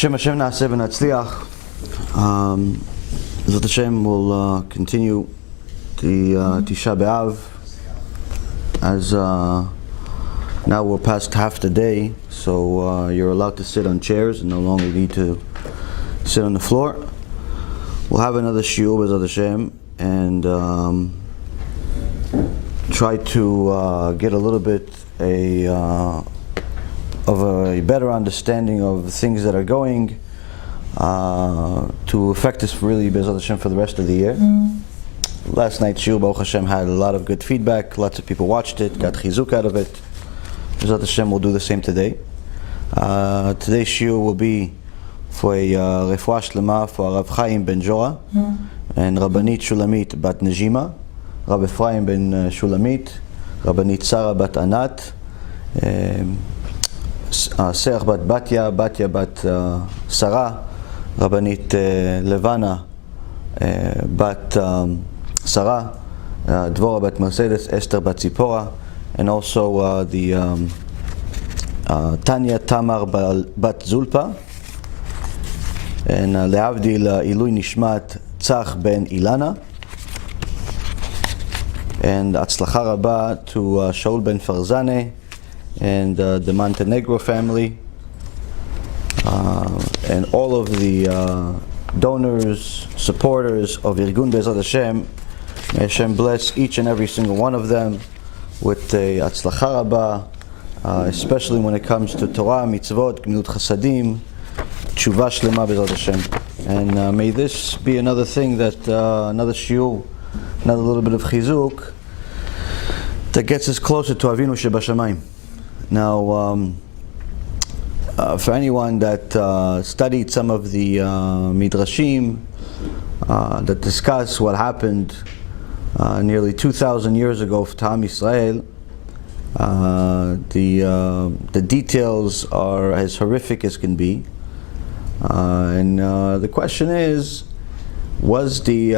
Hashem Na'aseh v'Natzliach. Bezrat Hashem will continue the Tisha B'Av, as now we're past half the day, so you're allowed to sit on chairs and no longer need to sit on the floor. We'll have another shiur Bezrat Hashem and try to get a little bit of a better understanding of things that are going to affect us really Bezrat Hashem for the rest of the year. Last night's shiur Baruch Hashem had a lot of good feedback. Lots of people watched it, got chizuk out of it. Bezrat Hashem will do the same today. Today's shiur will be for a refuah shlema for Rav Chaim ben Jorah and Rabbanit Shulamit bat Nejima, Rav Ephraim ben Shulamit, Rabbanit Sarah bat Anat, Serach bat Batya, Batya bat Sarah, Rabbanit Levana bat Sarah, Dvorah bat Mercedes, Esther bat Zipporah, and also the Tanya Tamar bat Zulpa, and Lehavdil Ilui Nishmat Tzach ben Ilana, and Atzlacha Rabba to Shaul ben Farzane and the Montenegro family, and all of the donors, supporters of Irgun Bezrat Hashem. May Hashem bless each and every single one of them with a Atzlacha Rabba, especially when it comes to Torah, mitzvot, gemilut chasadim, tshuva shlema Bezrat Hashem. And may this be another thing that, another shiur, another little bit of chizuk that gets us closer to Avinu Shebashamayim. Now, for anyone that studied some of the midrashim that discuss what happened nearly 2,000 years ago for Am Yisrael, the details are as horrific as can be, and the question is, was the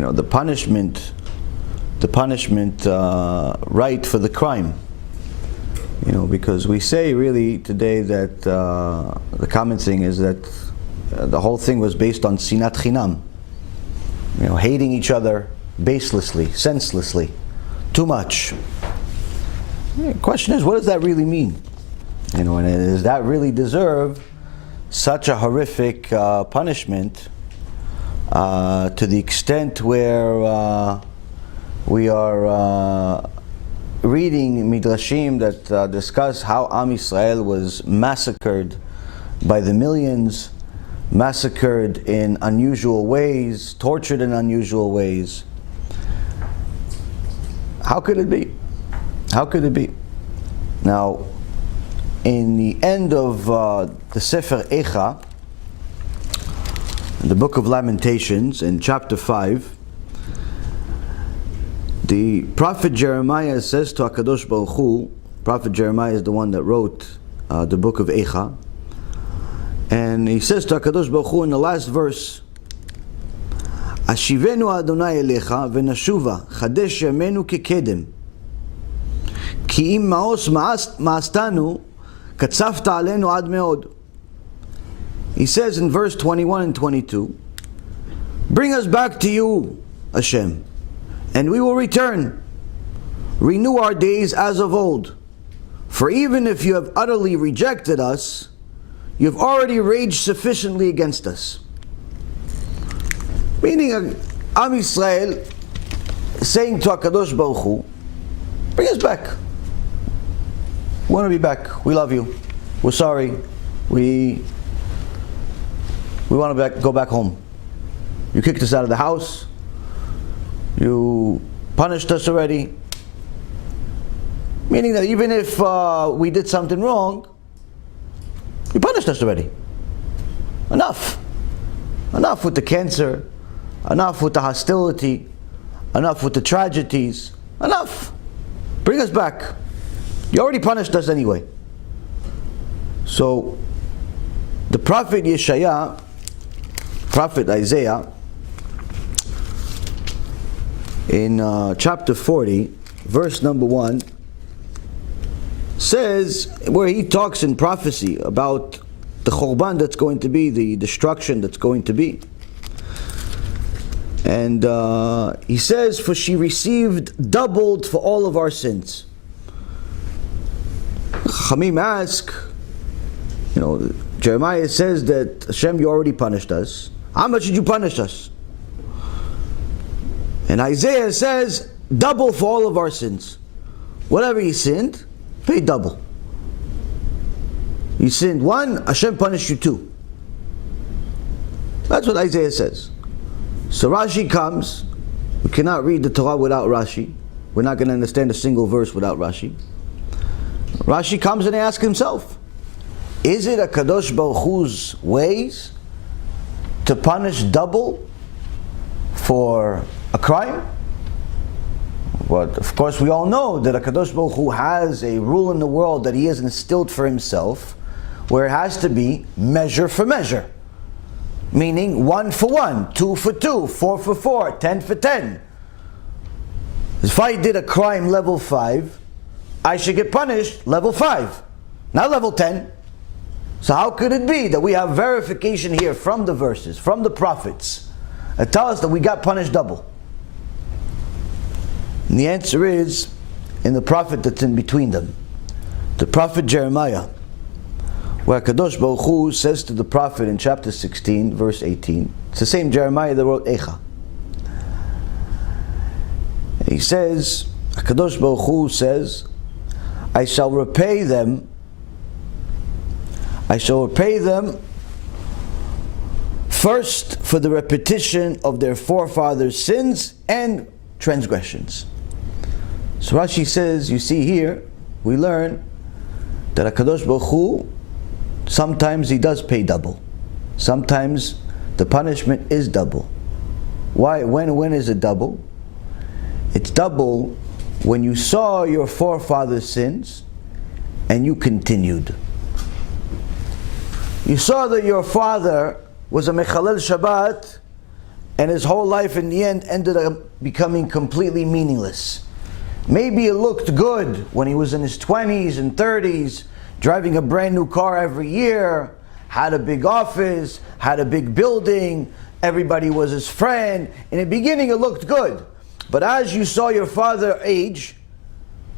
punishment right for the crime? Because we say really today that the common thing is that the whole thing was based on sinat chinam, hating each other baselessly, senselessly, too much. The question is, what does that really mean? And does that really deserve such a horrific punishment to the extent where we are reading midrashim that discuss how Am Yisrael was massacred by the millions, massacred in unusual ways, tortured in unusual ways? How could it be? How could it be? Now, in the end of the Sefer Echa, the book of Lamentations, in chapter 5, the prophet Jeremiah says to HaKadosh Baruch Hu, prophet Jeremiah is the one that wrote the book of Echa, and he says to HaKadosh Baruch Hu in the last verse, Ashivenu Adonai Elecha v'nashuva chadesh yamenu kekedem ki im maos maastanu katzafta alenu ad meod. He says in verse 21 and 22, bring us back to you, Hashem, and we will return. Renew our days as of old. For even if you have utterly rejected us, you have already raged sufficiently against us. Meaning, Am Yisrael saying to HaKadosh Baruch Hu, bring us back. We want to be back. We love you. We're sorry. We want to go back home. You kicked us out of the house. You punished us already. Meaning that even if we did something wrong, you punished us already. Enough. Enough with the cancer. Enough with the hostility. Enough with the tragedies. Enough. Bring us back. You already punished us anyway. So, the prophet Yeshaya, prophet Isaiah, in chapter 40, verse number 1, says, where he talks in prophecy about the churban that's going to be, the destruction that's going to be. And he says, for she received doubled for all of our sins. Chamim ask, Jeremiah says that Hashem, you already punished us. How much did you punish us? And Isaiah says, double for all of our sins. Whatever you sinned, pay double. You sinned one, Hashem punished you two. That's what Isaiah says. So Rashi comes. We cannot read the Torah without Rashi. We're not going to understand a single verse without Rashi. Rashi comes and he asks himself, is it a Kadosh Baruch Hu's ways to punish double for a crime? But of course we all know that a Kadosh Baruch Hu has a rule in the world that he has instilled for himself, where it has to be measure for measure. Meaning 1 for 1, 2 for 2, 4 for 4, 10 for 10. If I did a crime level 5, I should get punished level 5, not level 10. So how could it be that we have verification here from the verses, from the prophets, that tell us that we got punished double? And the answer is in the prophet that's in between them, the prophet Jeremiah, where Kadosh Baruch Hu says to the prophet in chapter 16, verse 18, it's the same Jeremiah that wrote Eicha. He says, Kadosh Baruch Hu says, I shall repay them first for the repetition of their forefathers' sins and transgressions. So Rashi says, you see here, we learn that HaKadosh Baruch Hu, sometimes he does pay double. Sometimes the punishment is double. Why? When is it double? It's double when you saw your forefathers' sins and you continued. You saw that your father was a Mechalel Shabbat and his whole life in the end ended up becoming completely meaningless. Maybe it looked good when he was in his 20s and 30s, driving a brand new car every year, had a big office, had a big building, everybody was his friend. In the beginning it looked good. But as you saw your father age,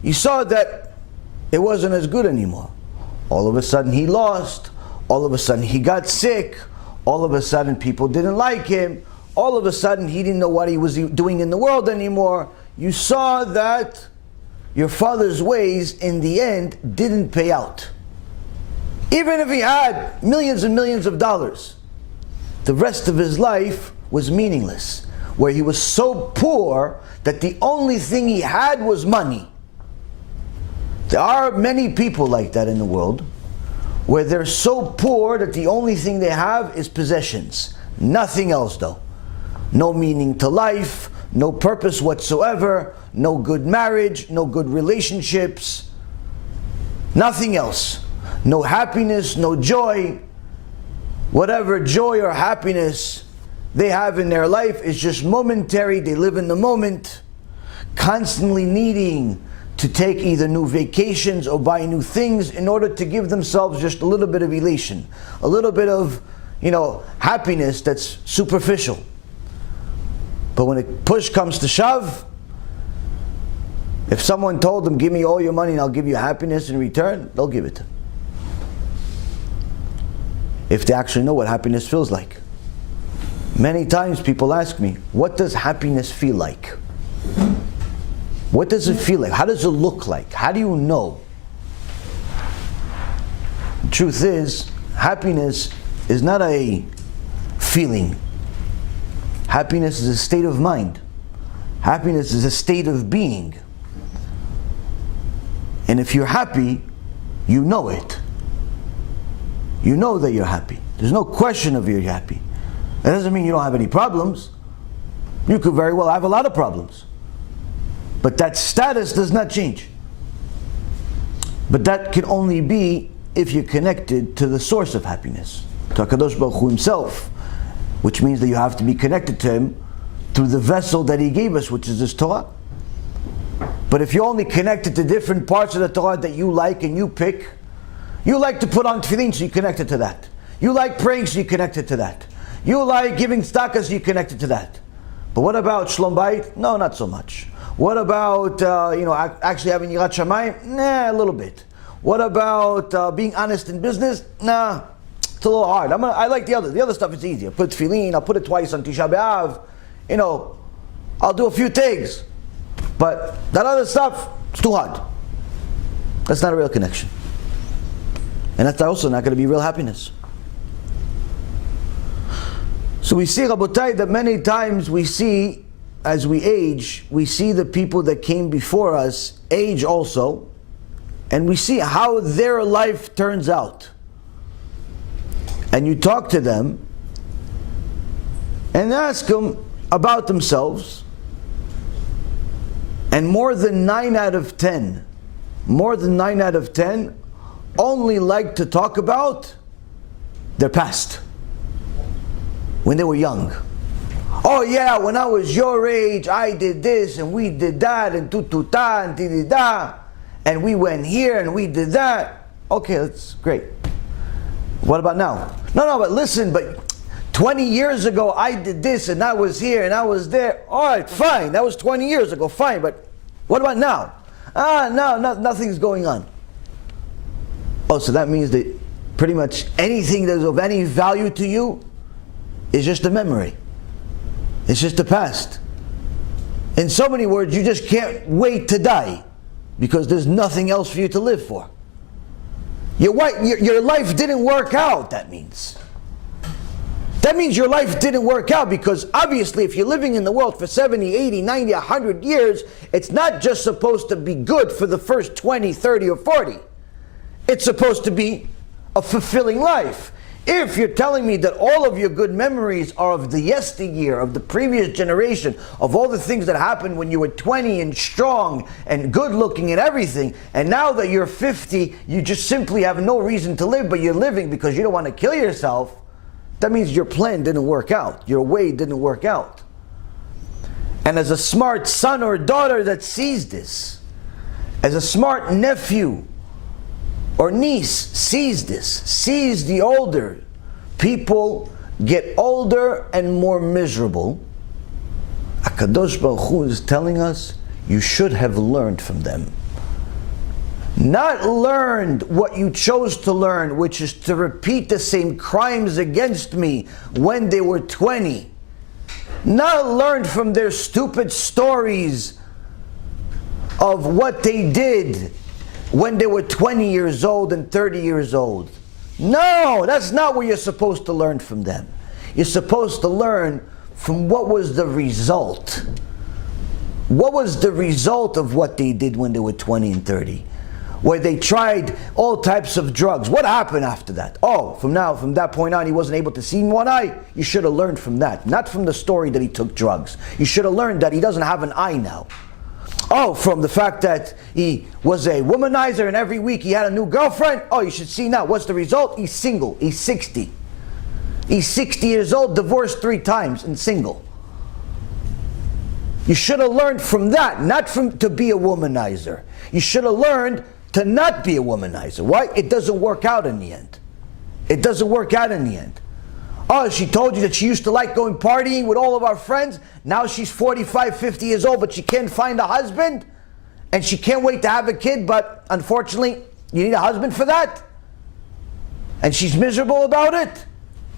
you saw that it wasn't as good anymore. All of a sudden he lost, all of a sudden he got sick, all of a sudden people didn't like him, all of a sudden he didn't know what he was doing in the world anymore. You saw that your father's ways in the end didn't pay out. Even if he had millions and millions of dollars, the rest of his life was meaningless, where he was so poor that the only thing he had was money. There are many people like that in the world, where they're so poor that the only thing they have is possessions. Nothing else though. No meaning to life, no purpose whatsoever, no good marriage, no good relationships, nothing else. No happiness, no joy. Whatever joy or happiness they have in their life is just momentary. They live in the moment, constantly needing to take either new vacations or buy new things in order to give themselves just a little bit of elation, a little bit of, happiness that's superficial. But when a push comes to shove, if someone told them, give me all your money and I'll give you happiness in return, they'll give it. If they actually know what happiness feels like. Many times people ask me, what does happiness feel like? What does it feel like? How does it look like? How do you know? The truth is, happiness is not a feeling. Happiness is a state of mind. Happiness is a state of being. And if you're happy, you know it. You know that you're happy. There's no question of you're happy. That doesn't mean you don't have any problems. You could very well have a lot of problems. But that status does not change. But that can only be if you're connected to the source of happiness, to HaKadosh Baruch Hu himself, which means that you have to be connected to him through the vessel that he gave us, which is this Torah. But if you're only connected to different parts of the Torah that you like and you pick, you like to put on tefillin, so you connected to that. You like praying, so you connected to that. You like giving tzedakah, so you connected to that. But what about shlom bayit? No, not so much. What about actually having yirat shamayim? Nah, a little bit. What about being honest in business? Nah, it's a little hard. I like the other. The other stuff is easier. Put tefillin, I'll put it twice on Tisha B'Av. I'll do a few things. But that other stuff, it's too hard. That's not a real connection. And that's also not going to be real happiness. So we see, Rabotai, that many times we see, as we age, we see the people that came before us age also, and we see how their life turns out. And you talk to them and ask them about themselves, and more than 9 out of 10 only like to talk about their past, when they were young. Oh yeah, when I was your age, I did this and we did that and tututa and didida, and we went here and we did that. Okay, that's great. What about now? No, but listen, but 20 years ago I did this and I was here and I was there. All right, fine, that was 20 years ago, fine, but what about now? No, nothing's going on. Oh, so that means that pretty much anything that's of any value to you is just a memory. It's just the past. In so many words, you just can't wait to die because there's nothing else for you to live for. Your life didn't work out, that means. That means your life didn't work out, because obviously if you're living in the world for 70, 80, 90, 100 years, it's not just supposed to be good for the first 20, 30, or 40. It's supposed to be a fulfilling life. If you're telling me that all of your good memories are of the yesteryear, of the previous generation, of all the things that happened when you were 20 and strong and good looking and everything, and now that you're 50, you just simply have no reason to live, but you're living because you don't want to kill yourself, that means your plan didn't work out. Your way didn't work out. And as a smart son or daughter that sees this, as a smart nephew or niece sees this, sees the older people get older and more miserable, HaKadosh Baruch Hu is telling us, you should have learned from them. Not learned what you chose to learn, which is to repeat the same crimes against me when they were 20. Not learned from their stupid stories of what they did when they were 20 years old and 30 years old. No, that's not what you're supposed to learn from them. You're supposed to learn from what was the result. What was the result of what they did when they were 20 and 30? Where they tried all types of drugs. What happened after that? Oh, from that point on, he wasn't able to see in one eye. You should have learned from that. Not from the story that he took drugs. You should have learned that he doesn't have an eye now. Oh, from the fact that he was a womanizer and every week he had a new girlfriend. Oh, you should see now. What's the result? He's single. He's 60. He's 60 years old, divorced 3 times and single. You should have learned from that, not from to be a womanizer. You should have learned to not be a womanizer. Why? It doesn't work out in the end. It doesn't work out in the end. Oh, she told you that she used to like going partying with all of our friends. Now she's 45, 50 years old, but she can't find a husband. And she can't wait to have a kid, but unfortunately, you need a husband for that. And she's miserable about it.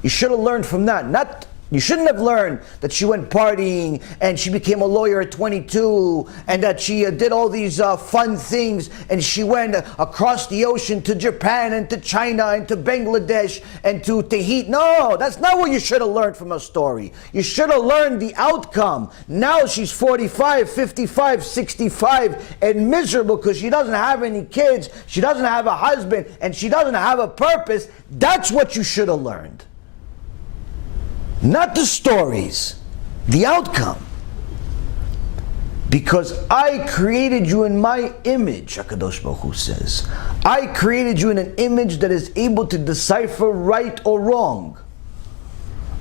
You should have learned from that. You shouldn't have learned that she went partying and she became a lawyer at 22 and that she did all these fun things and she went across the ocean to Japan and to China and to Bangladesh and to Tahiti. No, that's not what you should have learned from her story. You should have learned the outcome. Now she's 45, 55, 65 and miserable because she doesn't have any kids, she doesn't have a husband, and she doesn't have a purpose. That's what you should have learned. Not the stories, the outcome. Because I created you in my image, HaKadosh Baruch Hu says. I created you in an image that is able to decipher right or wrong.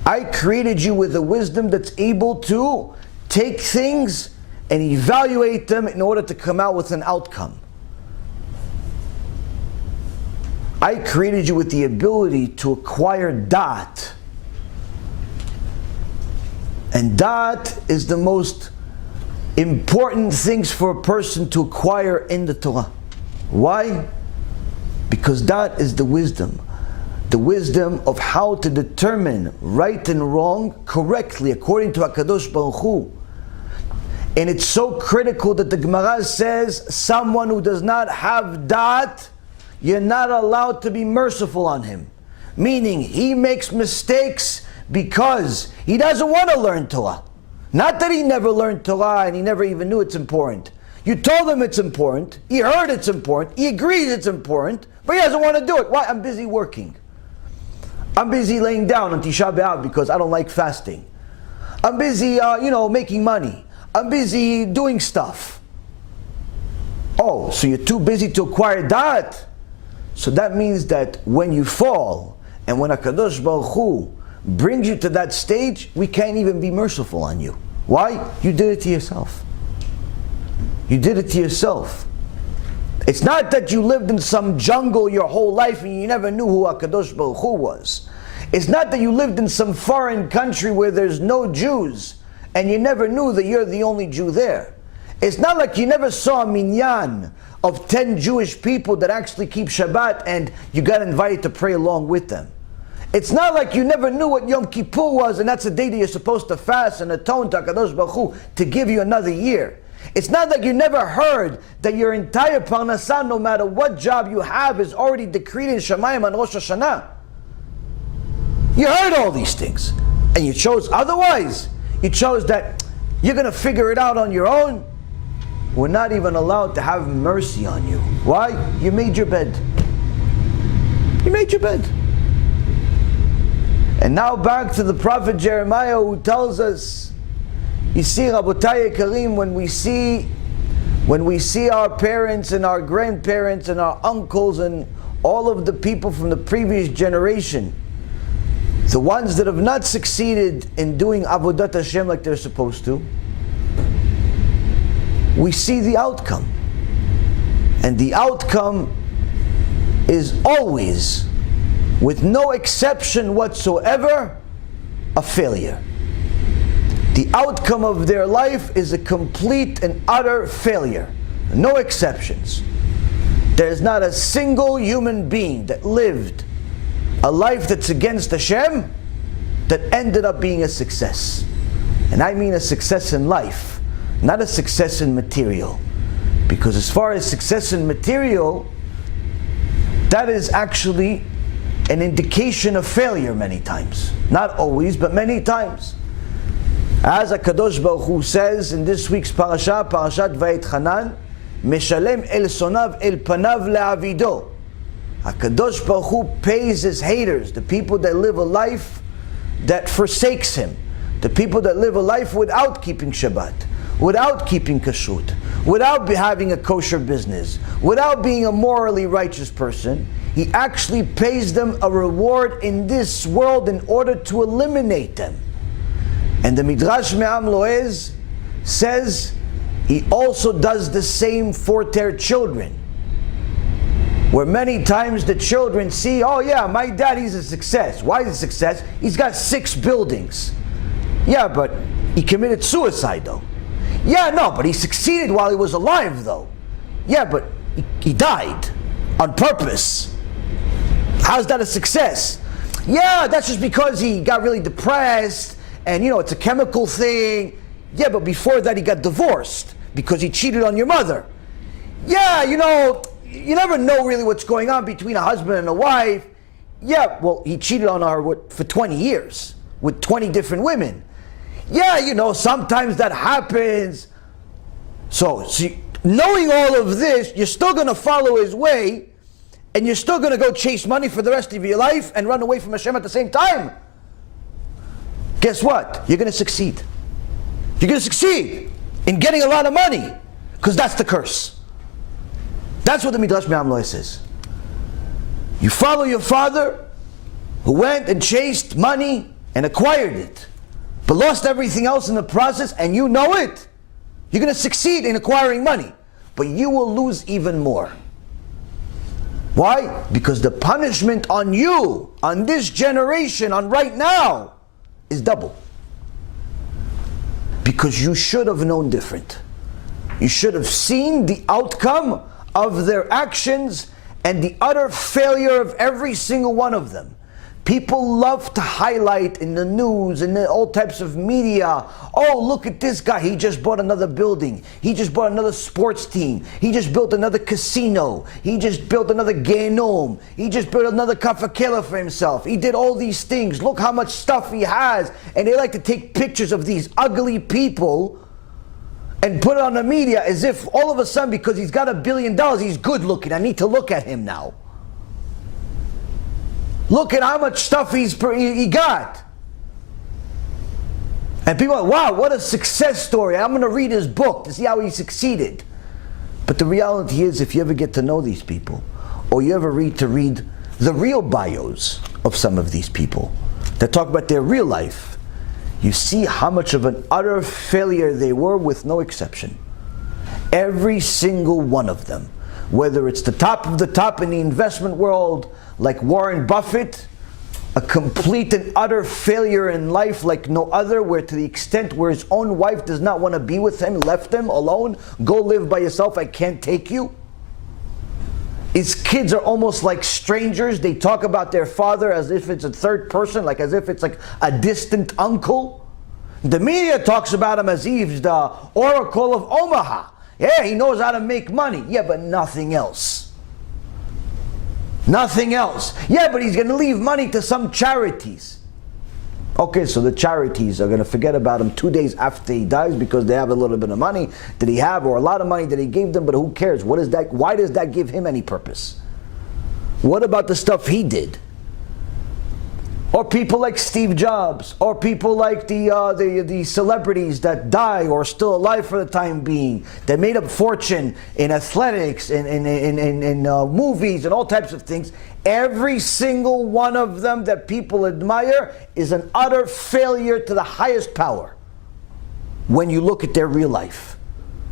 I created you with a wisdom that's able to take things and evaluate them in order to come out with an outcome. I created you with the ability to acquire da'at. And da'at is the most important things for a person to acquire in the Torah. Why? Because da'at is the wisdom of how to determine right and wrong correctly according to HaKadosh Baruch Hu. And it's so critical that the Gemara says someone who does not have da'at, you're not allowed to be merciful on him. Meaning he makes mistakes because he doesn't want to learn Torah. Not that he never learned Torah and he never even knew it's important. You told him it's important, he heard it's important, he agrees it's important, but he doesn't want to do it. Why? I'm busy working. I'm busy laying down on Tisha B'Av because I don't like fasting. I'm busy, making money. I'm busy doing stuff. Oh, so you're too busy to acquire da'at? So that means that when you fall, and when HaKadosh Baruch Hu brings you to that stage, we can't even be merciful on you. Why? You did it to yourself. You did it to yourself. It's not that you lived in some jungle your whole life and you never knew who HaKadosh Baruch Hu was. It's not that you lived in some foreign country where there's no Jews and you never knew that you're the only Jew there. It's not like you never saw a minyan of 10 Jewish people that actually keep Shabbat and you got invited to pray along with them. It's not like you never knew what Yom Kippur was and that's the day that you're supposed to fast and atone to HaKadosh Baruch Hu to give you another year. It's not like you never heard that your entire parnasah, no matter what job you have, is already decreed in Shemayim on Rosh Hashanah. You heard all these things and you chose otherwise. You chose that you're going to figure it out on your own. We're not even allowed to have mercy on you. Why? You made your bed. You made your bed. And now back to the prophet Jeremiah, who tells us, you see, Rabotai Karim, when we see our parents and our grandparents and our uncles and all of the people from the previous generation, the ones that have not succeeded in doing Avodat Hashem like they're supposed to, we see the outcome. And the outcome is always, with no exception whatsoever, a failure. The outcome of their life is a complete and utter failure. No exceptions. There is not a single human being that lived a life that's against Hashem that ended up being a success. And I mean a success in life, not a success in material. Because as far as success in material, that is actually an indication of failure many times. Not always, but many times. As HaKadosh Baruch Hu says in this week's parasha, Parashat Vayetchanan, Meshalem el sonav el panav le'avido. HaKadosh Baruch Hu pays his haters, the people that live a life that forsakes him, the people that live a life without keeping Shabbat, without keeping kashrut, without having a kosher business, without being a morally righteous person. He actually pays them a reward in this world in order to eliminate them. And the Midrash Me'am Loez says he also does the same for their children. Where many times the children see, oh yeah, my dad, he's a success. Why is he a success? He's got 6 buildings. Yeah, but he committed suicide though. Yeah, no, but he succeeded while he was alive though. Yeah, but he died on purpose. How's that a success? Yeah, that's just because he got really depressed and it's a chemical thing. Yeah, but before that he got divorced because he cheated on your mother. Yeah, you never know really what's going on between a husband and a wife. Yeah, well, he cheated on her for 20 years with 20 different women. Yeah, sometimes that happens. So knowing all of this, you're still going to follow his way and you're still going to go chase money for the rest of your life and run away from Hashem at the same time. Guess what? You're going to succeed. You're going to succeed in getting a lot of money because that's the curse. That's what the Midrash Me'am Loez says. You follow your father who went and chased money and acquired it, but lost everything else in the process, and you know it. You're going to succeed in acquiring money, but you will lose even more. Why? Because the punishment on you, on this generation, on right now, is double. Because you should have known different. You should have seen the outcome of their actions and the utter failure of every single one of them. People love to highlight in the news and all types of media, oh, look at this guy, he just bought another building, he just bought another sports team, he just built another casino, he just built another genom, he just built another kafakela for himself, he did all these things, look how much stuff he has. And they like to take pictures of these ugly people and put it on the media as if all of a sudden, because he's got $1 billion, he's good looking, I need to look at him now. Look at how much stuff he got. And people are like, wow, what a success story. I'm going to read his book to see how he succeeded. But the reality is, if you ever get to know these people, or you ever read the real bios of some of these people that talk about their real life, you see how much of an utter failure they were, with no exception. Every single one of them. Whether it's the top of the top in the investment world, like Warren Buffett, a complete and utter failure in life like no other, where to the extent where his own wife does not want to be with him, left him alone, go live by yourself, I can't take you. His kids are almost like strangers. They talk about their father as if it's a third person, like as if it's like a distant uncle. The media talks about him as he's the Oracle of Omaha. Yeah, he knows how to make money. Yeah, but nothing else. Nothing else. Yeah, but he's going to leave money to some charities. Okay, so the charities are going to forget about him 2 days after he dies because they have a little bit of money that he have, or a lot of money that he gave them, but who cares? What is that? Why does that give him any purpose? What about the stuff he did? Or people like Steve Jobs, or people like the celebrities that die or are still alive for the time being, that made a fortune in athletics, in movies, and all types of things. Every single one of them that people admire is an utter failure to the highest power. When you look at their real life,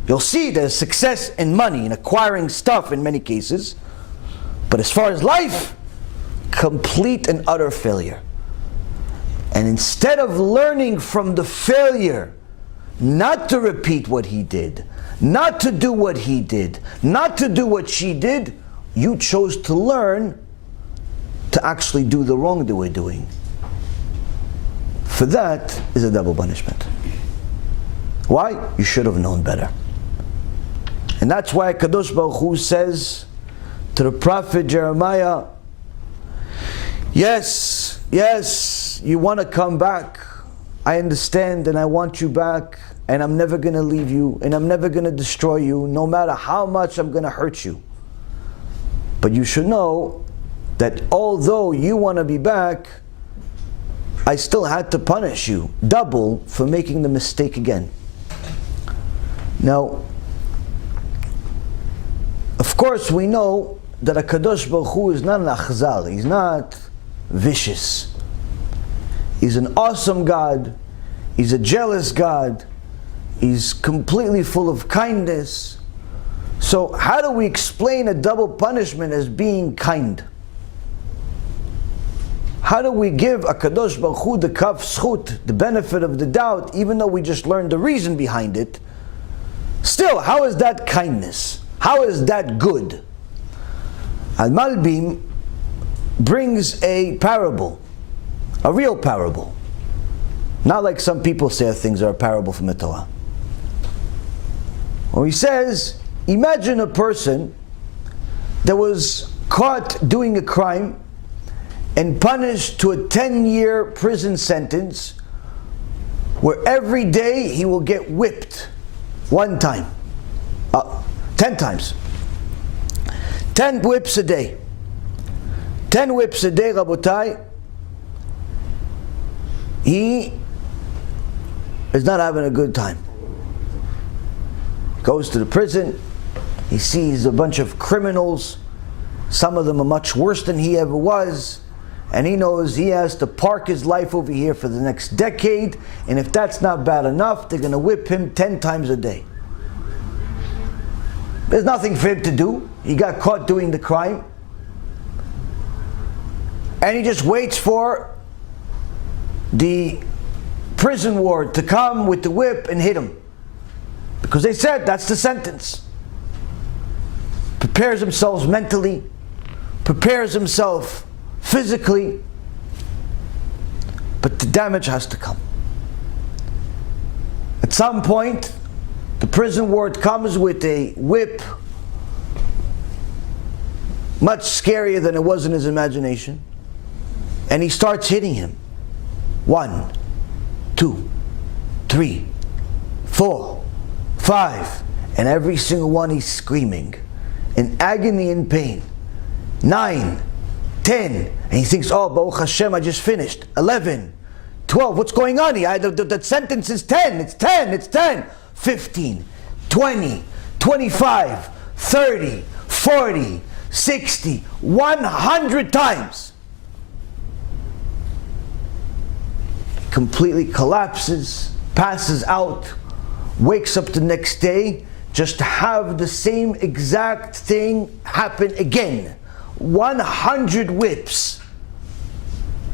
you'll see there's success in money, in acquiring stuff in many cases, but as far as life, complete and utter failure. And instead of learning from the failure, not to repeat what he did, not to do what he did, not to do what she did, you chose to learn to actually do the wrong they were doing. For that is a double punishment. Why? You should have known better. And that's why Kadosh Baruch Hu says to the prophet Jeremiah, yes, you want to come back. I understand, and I want you back, and I'm never going to leave you, and I'm never going to destroy you, no matter how much I'm going to hurt you. But you should know that although you want to be back, I still had to punish you double for making the mistake again. Now, of course we know that a Kadosh Baruch Hu is not an achzar, he's not vicious. He's an awesome God, he's a jealous God, he's completely full of kindness. So how do we explain a double punishment as being kind? How do we give a Kadosh Baruch Hu the kaf zchut, the benefit of the doubt, even though we just learned the reason behind it? Still, how is that kindness? How is that good? Al-Malbim brings a parable, a real parable. Not like some people say things are a parable from the Torah. Well, he says, imagine a person that was caught doing a crime and punished to a 10-year prison sentence where every day he will get whipped 1 time, 10 times. 10 whips a day. 10 whips a day, Rabotai. He is not having a good time. Goes to the prison, he sees a bunch of criminals, some of them are much worse than he ever was, and he knows he has to park his life over here for the next decade, and if that's not bad enough, they're going to whip him 10 times a day. There's nothing for him to do. He got caught doing the crime. and he just waits for the prison ward to come with the whip and hit him. Because they said that's the sentence. Prepares himself mentally, prepares himself physically, but the damage has to come. At some point, the prison ward comes with a whip, much scarier than it was in his imagination, and he starts hitting him. 1, 2, 3, 4, 5, and every single one he's screaming in agony and pain. 9, 10, and he thinks, oh, Baruch HaShem, I just finished. 11, 12, what's going on here? The sentence is 10, it's 10, it's 10. 15, 20, 25, 30, 40, 60, 100 times. Completely collapses, passes out, wakes up the next day just to have the same exact thing happen again. 100 whips.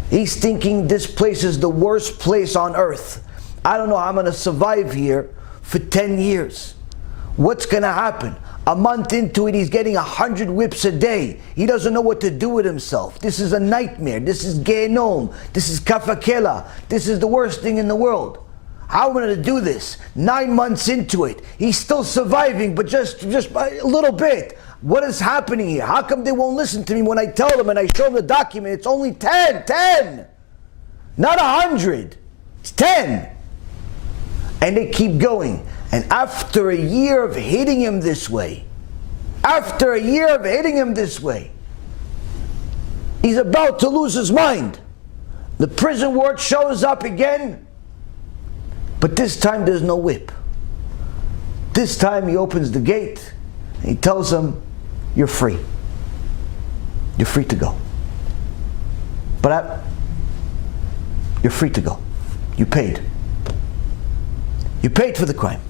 He's thinking this place is the worst place on earth. I don't know how I'm going to survive here for 10 years. What's going to happen? A month into it, he's getting 100 whips a day. He doesn't know what to do with himself. This is a nightmare. This is Gehenom. This is Kafakela. This is the worst thing in the world. How am I going to do this? 9 months into it, he's still surviving, but just a little bit. What is happening here? How come they won't listen to me when I tell them and I show them the document? It's only 10, not 100. It's 10. And they keep going. And after a year of hitting him this way, he's about to lose his mind. The prison ward shows up again, but this time there's no whip. This time he opens the gate and he tells him, you're free. You're free to go. But you're free to go. You paid. You paid for the crime.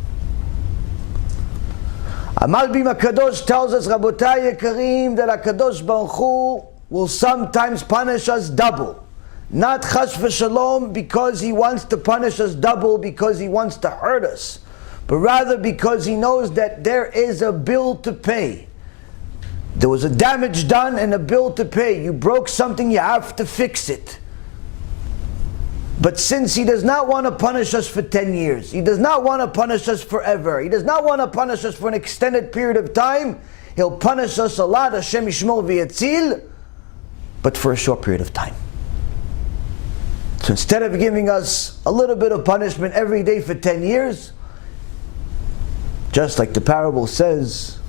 Amalbim HaKadosh tells us, Rabotai Yekarim, that HaKadosh Baruch Hu will sometimes punish us double. Not chas v'shalom because he wants to punish us double because he wants to hurt us, but rather because he knows that there is a bill to pay. There was a damage done and a bill to pay. You broke something, you have to fix it. But since he does not want to punish us for 10 years, he does not want to punish us forever, he does not want to punish us for an extended period of time, he'll punish us a lot, HaShem Yishmor v'Yatzil, but for a short period of time. So instead of giving us a little bit of punishment every day for 10 years, just like the parable says,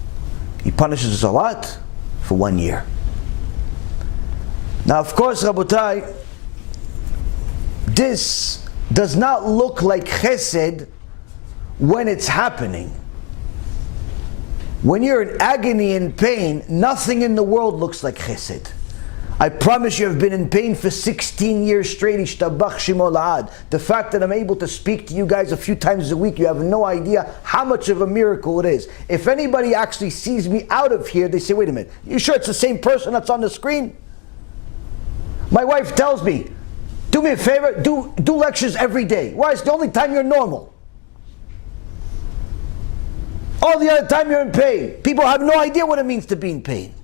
he punishes us a lot for 1 year. Now of course, Rabotai, this does not look like chesed when it's happening. When you're in agony and pain, nothing in the world looks like chesed. I promise you, I've been in pain for 16 years straight. Ishtabach Shemo La'ad. The fact that I'm able to speak to you guys a few times a week, you have no idea how much of a miracle it is. If anybody actually sees me out of here, they say, wait a minute, you sure it's the same person that's on the screen? My wife tells me, do me a favor, do lectures every day. Why? It's the only time you're normal. All the other time you're in pain. People have no idea what it means to be in pain.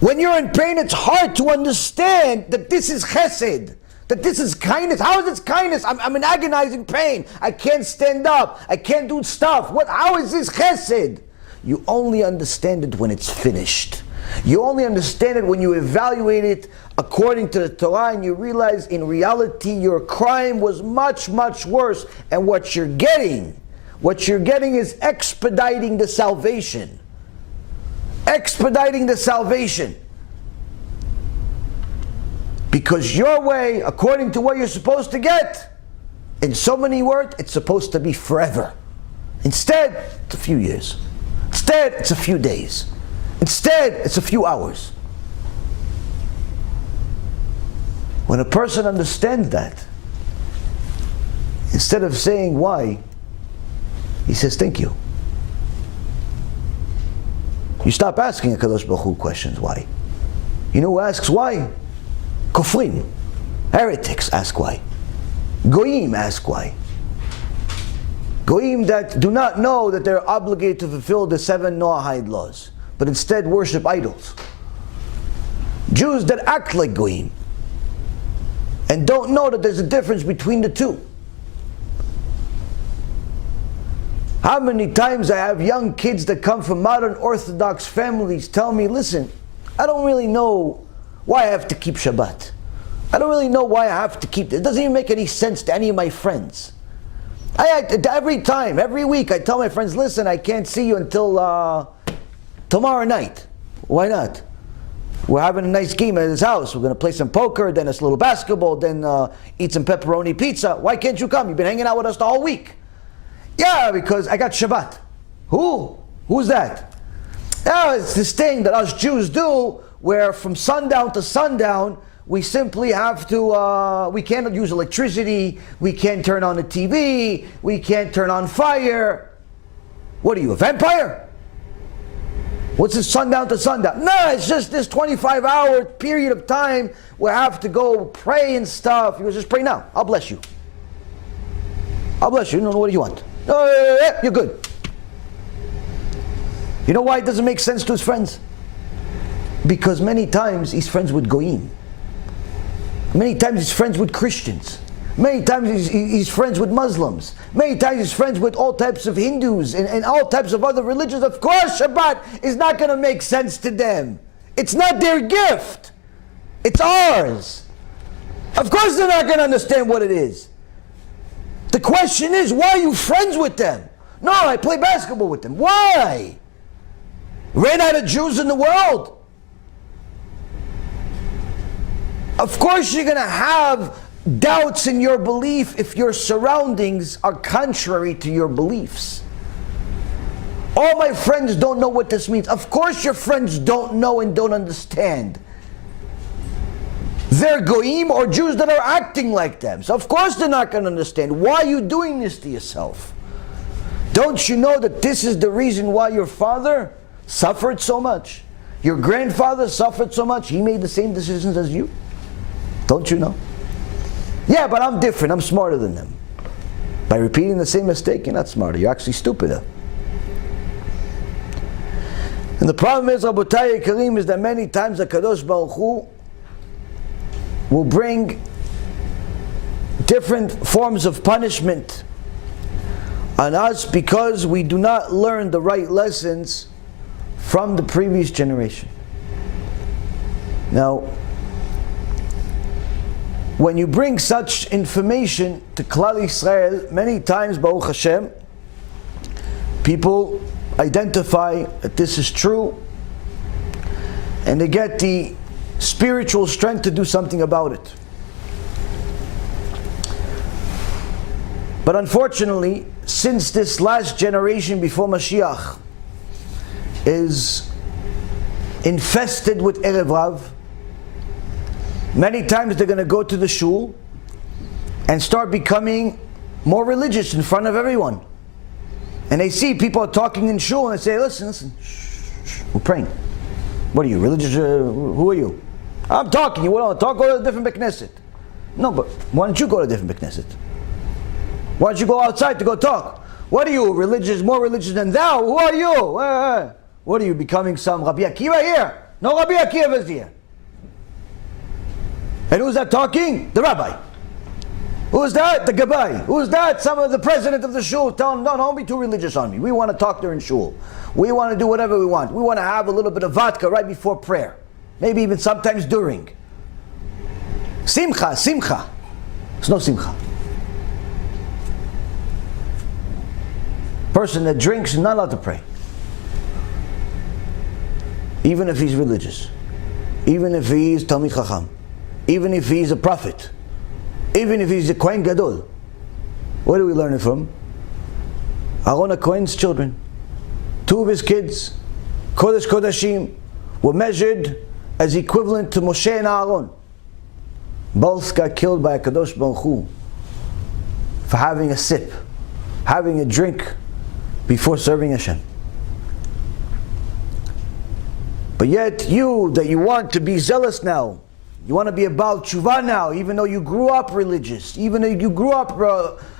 When you're in pain, it's hard to understand that this is chesed, that this is kindness. How is this kindness? I'm in agonizing pain. I can't stand up. I can't do stuff. How is this chesed? You only understand it when it's finished. You only understand it when you evaluate it according to the Torah and you realize in reality your crime was much, much worse. And what you're getting is expediting the salvation. Expediting the salvation. Because your way, according to what you're supposed to get, in so many words, it's supposed to be forever. Instead, it's a few years. Instead, it's a few days. Instead, it's a few hours. When a person understands that, instead of saying why, he says thank you. You stop asking HaKadosh Baruch Hu questions why. You know who asks why? Kofrim, heretics, ask why. Goyim, ask why. Goyim that do not know that they're obligated to fulfill the 7 Noahide laws, but instead worship idols. Jews that act like Goyim and don't know that there's a difference between the two. How many times I have young kids that come from modern Orthodox families tell me, listen, I don't really know why I have to keep Shabbat. I don't really know why I have to keep it. It doesn't even make any sense to any of my friends. Every week I tell my friends, listen, I can't see you until tomorrow night. Why not? We're having a nice game at his house. We're going to play some poker, then a little basketball, then eat some pepperoni pizza. Why can't you come? You've been hanging out with us the whole week. Yeah, because I got Shabbat. Who? Who's that? Yeah, it's this thing that us Jews do where from sundown to sundown we simply have to, we can't use electricity, we can't turn on the TV, we can't turn on fire. What are you, a vampire? What's this sundown to sundown? No, it's just this 25-hour period of time where I have to go pray and stuff. You just pray now. I'll bless you. I'll bless you. No, what do you want? Oh, you're good. You know why it doesn't make sense to his friends? Because many times he's friends with Goyim. Many times he's friends with Christians. Many times he's friends with Muslims. Many times he's friends with all types of Hindus and all types of other religions. Of course Shabbat is not going to make sense to them. It's not their gift. It's ours. Of course they're not going to understand what it is. The question is, why are you friends with them? No, I play basketball with them. Why? Ran out of Jews in the world. Of course you're going to have doubts in your belief if your surroundings are contrary to your beliefs. All my friends don't know what this means. Of course your friends don't know and don't understand. They're Goyim or Jews that are acting like them. So of course they're not going to understand. Why are you doing this to yourself? Don't you know that this is the reason why your father suffered so much? Your grandfather suffered so much. He made the same decisions as you. Don't you know? Yeah, but I'm different. I'm smarter than them. By repeating the same mistake, you're not smarter. You're actually stupider. And the problem is, Rabotai Karim, is that many times HaKadosh Baruch Hu will bring different forms of punishment on us because we do not learn the right lessons from the previous generation. Now, when you bring such information to Klal Yisrael, many times, Baruch HaShem, people identify that this is true, and they get the spiritual strength to do something about it. But unfortunately, since this last generation before Mashiach is infested with Erev Rav, many times they're going to go to the shul and start becoming more religious in front of everyone. And they see people are talking in shul and they say, listen, we're praying. What are you, religious? Who are you? I'm talking. You want to talk? Go to a different Knesset. No, but why don't you go to a different Knesset? Why don't you go outside to go talk? What are you, religious, more religious than thou? Who are you? What are you, becoming some Rabbi Akiva here? No Rabbi Akiva is here. And who's that talking? The rabbi. Who's that? The Gabbai. Who's that? Some of the president of the shul. Tell him, no, don't be too religious on me. We want to talk during shul. We want to do whatever we want. We want to have a little bit of vodka right before prayer. Maybe even sometimes during. Simcha. There's no simcha. Person that drinks is not allowed to pray. Even if he's religious. Even if he is Talmid Chacham. Even if he's a prophet. Even if he's a Kohen Gadol. Where do we learn it from? Aaron HaKohen's children. 2 of his kids, Kodesh Kodashim, were measured as equivalent to Moshe and Aaron. Both got killed by HaKadosh Baruch Hu for having a sip, having a drink before serving Hashem. But yet you, that you want to be zealous now, You want to be a Baal Tshuva now, even though you grew up religious, even though you grew up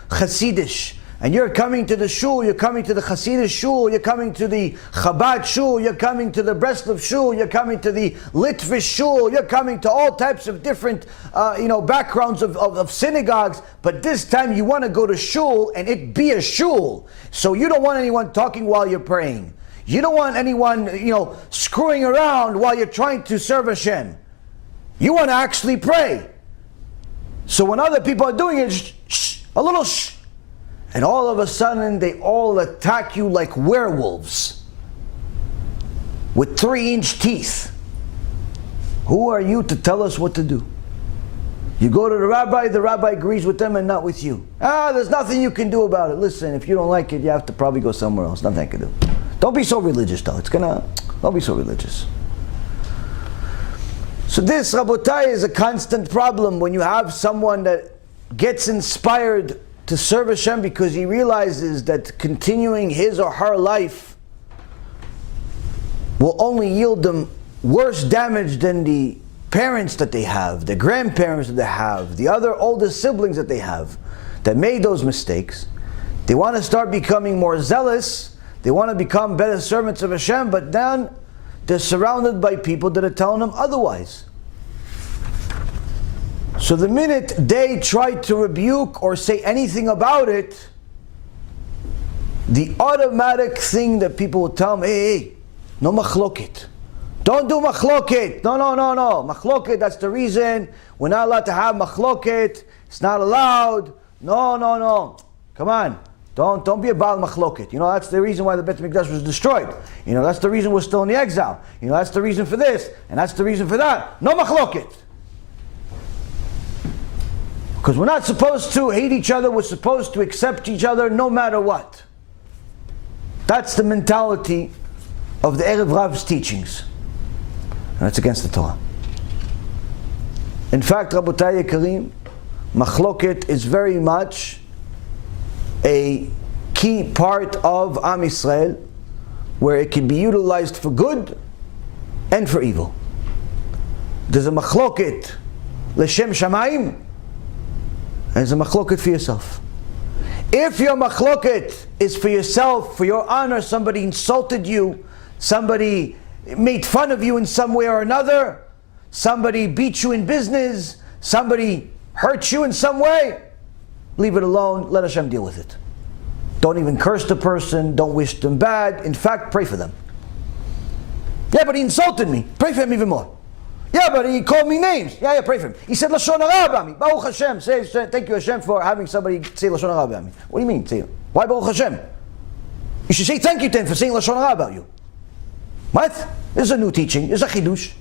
Hasidish, and you're coming to the shul, you're coming to the Hasidish shul, you're coming to the Chabad shul, you're coming to the Breslov shul, you're coming to the Litvish shul, you're coming to all types of different backgrounds of synagogues, but this time you want to go to shul and it be a shul. So you don't want anyone talking while you're praying. You don't want anyone, screwing around while you're trying to serve Hashem. You want to actually pray. So when other people are doing it, shh, a little shh. And all of a sudden, they all attack you like werewolves with 3-inch teeth. Who are you to tell us what to do? You go to the rabbi agrees with them and not with you. There's nothing you can do about it. Listen, if you don't like it, you have to probably go somewhere else. Nothing I can do. Don't be so religious, though. Don't be so religious. So this, Rabotai, is a constant problem when you have someone that gets inspired to serve Hashem because he realizes that continuing his or her life will only yield them worse damage than the parents that they have, the grandparents that they have, the other older siblings that they have that made those mistakes. They want to start becoming more zealous. They want to become better servants of Hashem, but then they're surrounded by people that are telling them otherwise. So the minute they try to rebuke or say anything about it, the automatic thing that people will tell them, hey, no machloket. Don't do machloket. No. Machloket, that's the reason we're not allowed to have machloket. It's not allowed. No. Come on. Don't be a Baal machloket. That's the reason why the Beit HaMikdash was destroyed. That's the reason we're still in the exile. That's the reason for this, and that's the reason for that. No machloket. Because we're not supposed to hate each other, we're supposed to accept each other no matter what. That's the mentality of the Erev Rav's teachings. And it's against the Torah. In fact, Rabotai Yekarim, machloket is very much a key part of Am Yisrael, where it can be utilized for good and for evil. There's a machloket l'shem shamayim, and there's a machloket for yourself. If your machloket is for yourself, for your honor, somebody insulted you, somebody made fun of you in some way or another, somebody beat you in business, somebody hurt you in some way, leave it alone, let Hashem deal with it. Don't even curse the person, don't wish them bad. In fact, pray for them. Yeah, but he insulted me. Pray for him even more. Yeah, but he called me names. Yeah, pray for him. He said Lashon Hara about me. Baruch Hashem. Say, thank you Hashem for having somebody say Lashon Hara about me. What do you mean? Say, why Baruch Hashem? You should say thank you to him for saying Lashon Hara about you. What? This is a new teaching. This is a chidush.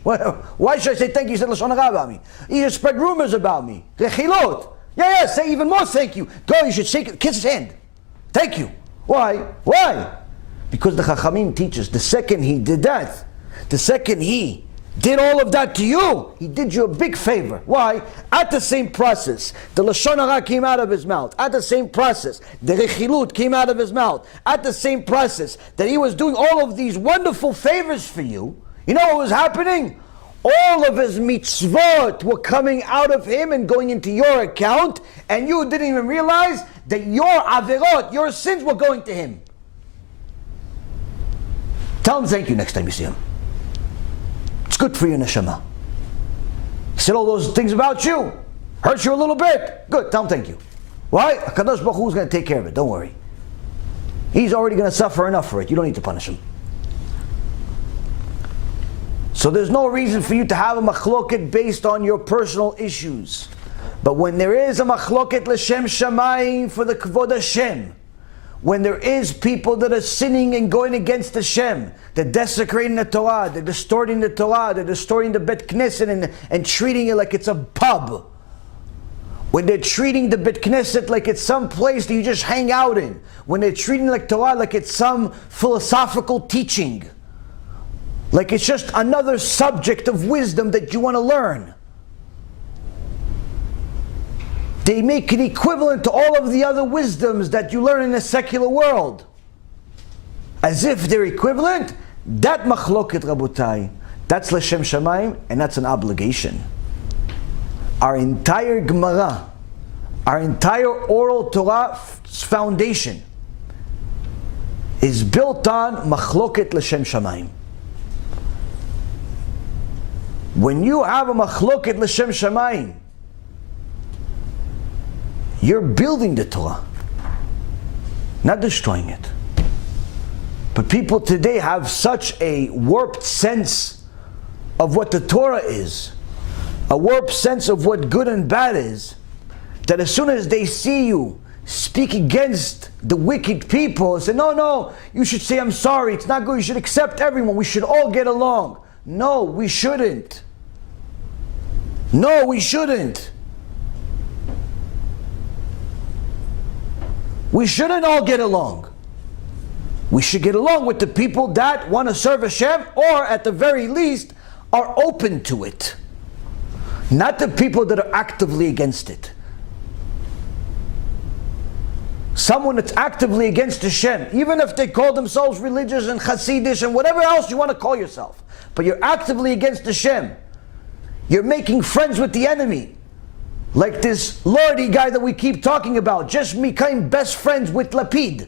Why should I say thank you? You said Lashon Hara about me. You just spread rumors about me. Rechilot. Yeah, say even more thank you. Go, you should shake, kiss his hand. Thank you. Why? Because the Chachamim teaches the second he did that, the second he did all of that to you, he did you a big favor. Why? At the same process, the Lashon Hara came out of his mouth. At the same process, the Rechilut came out of his mouth. At the same process, that he was doing all of these wonderful favors for you. You know what was happening? All of his mitzvot were coming out of him and going into your account, and you didn't even realize that your averot, your sins, were going to him. Tell him thank you next time you see him. It's good for your neshama. He said all those things about you, hurt you a little bit. Good, tell him thank you. Why? HaKadosh Baruch Hu is going to take care of it, don't worry. He's already going to suffer enough for it. You don't need to punish him. So there's no reason for you to have a machloket based on your personal issues. But when there is a machloket l'shem shamayim for the kavod Hashem, when there is people that are sinning and going against Hashem, they're desecrating the Torah, they're distorting the Torah, they're distorting the Bet Knesset and treating it like it's a pub. When they're treating the Bet Knesset like it's some place that you just hang out in. When they're treating like Torah like it's some philosophical teaching. Like it's just another subject of wisdom that you want to learn. They make it equivalent to all of the other wisdoms that you learn in the secular world. As if they're equivalent. That machloket, Rabotai, that's l'shem shamayim, and that's an obligation. our entire Gemara, our entire oral Torah foundation is built on machloket l'shem shamayim. When you have a machloket l'shem shamayim, you're building the Torah, not destroying it. But people today have such a warped sense of what the Torah is, a warped sense of what good and bad is, that as soon as they see you speak against the wicked people and say, no, you should say I'm sorry, it's not good, you should accept everyone, we should all get along. No, we shouldn't. No, we shouldn't. We shouldn't all get along. We should get along with the people that want to serve Hashem, or at the very least are open to it. Not the people that are actively against it. Someone that's actively against Hashem, even if they call themselves religious and Hasidish and whatever else you want to call yourself, but you're actively against Hashem. You're making friends with the enemy. Like this Lordy guy that we keep talking about, just became best friends with Lapid,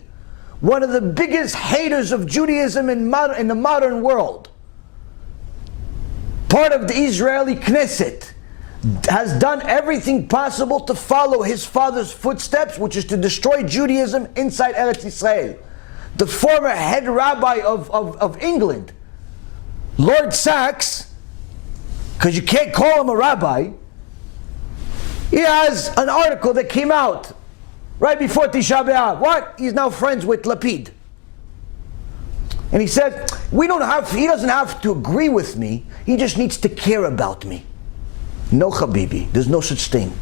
one of the biggest haters of Judaism in the modern world. Part of the Israeli Knesset, has done everything possible to follow his father's footsteps, which is to destroy Judaism inside Eretz Israel. The former head rabbi of England, Lord Sachs, because you can't call him a rabbi, he has an article that came out right before Tisha B'Av. What? He's now friends with Lapid. And he said, he doesn't have to agree with me, he just needs to care about me. No, Habibi, there's no such thing.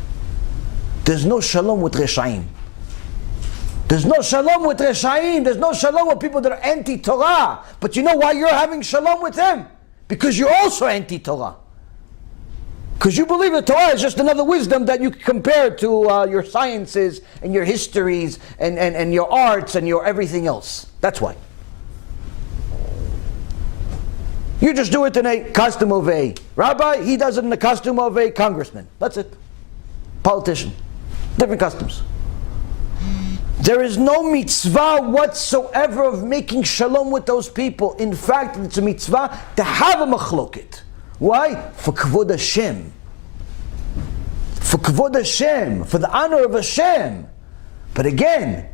There's no shalom with Reshaim. There's no shalom with Reshaim. There's no shalom with people that are anti-Torah. But you know why you're having shalom with them? Because you're also anti-Torah. Because you believe the Torah is just another wisdom that you compare to your sciences and your histories and your arts and your everything else. That's why. You just do it in a costume of a rabbi, he does it in the costume of a congressman. That's it. Politician. Different customs. There is no mitzvah whatsoever of making shalom with those people. In fact, it's a mitzvah to have a machloket. Why? For kvod Hashem. For kvod Hashem. For the honor of Hashem. But again,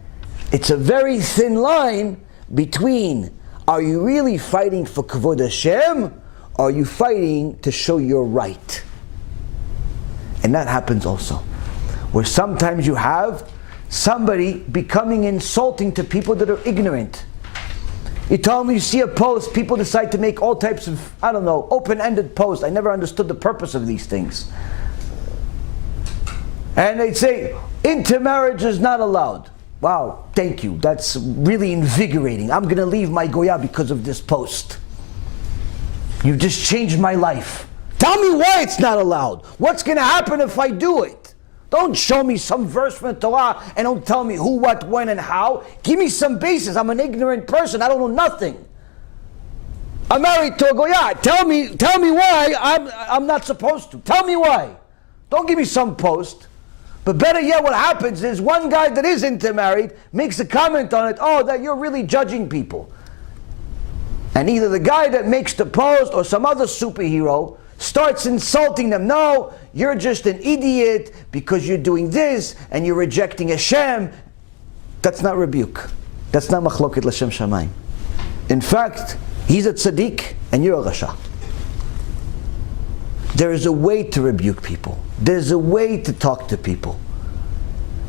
it's a very thin line between, are you really fighting for kvod Hashem, or are you fighting to show you're right? And that happens also. Where sometimes you have somebody becoming insulting to people that are ignorant. You tell me, you see a post, people decide to make all types of, open-ended posts. I never understood the purpose of these things. And they'd say, intermarriage is not allowed. Wow, thank you. That's really invigorating. I'm going to leave my Goya because of this post. You just changed my life. Tell me why it's not allowed. What's going to happen if I do it? Don't show me some verse from the Torah and don't tell me who, what, when, and how. Give me some basis. I'm an ignorant person. I don't know nothing. I'm married to a Goya. Tell me why I'm not supposed to. Tell me why. Don't give me some post. But better yet, what happens is one guy that is intermarried makes a comment on it, that you're really judging people. And either the guy that makes the post or some other superhero starts insulting them. No, you're just an idiot because you're doing this and you're rejecting Hashem. That's not rebuke. That's not machloket l'shem shamayim. In fact, he's a tzaddik and you're a rasha. There is a way to rebuke people. There's a way to talk to people.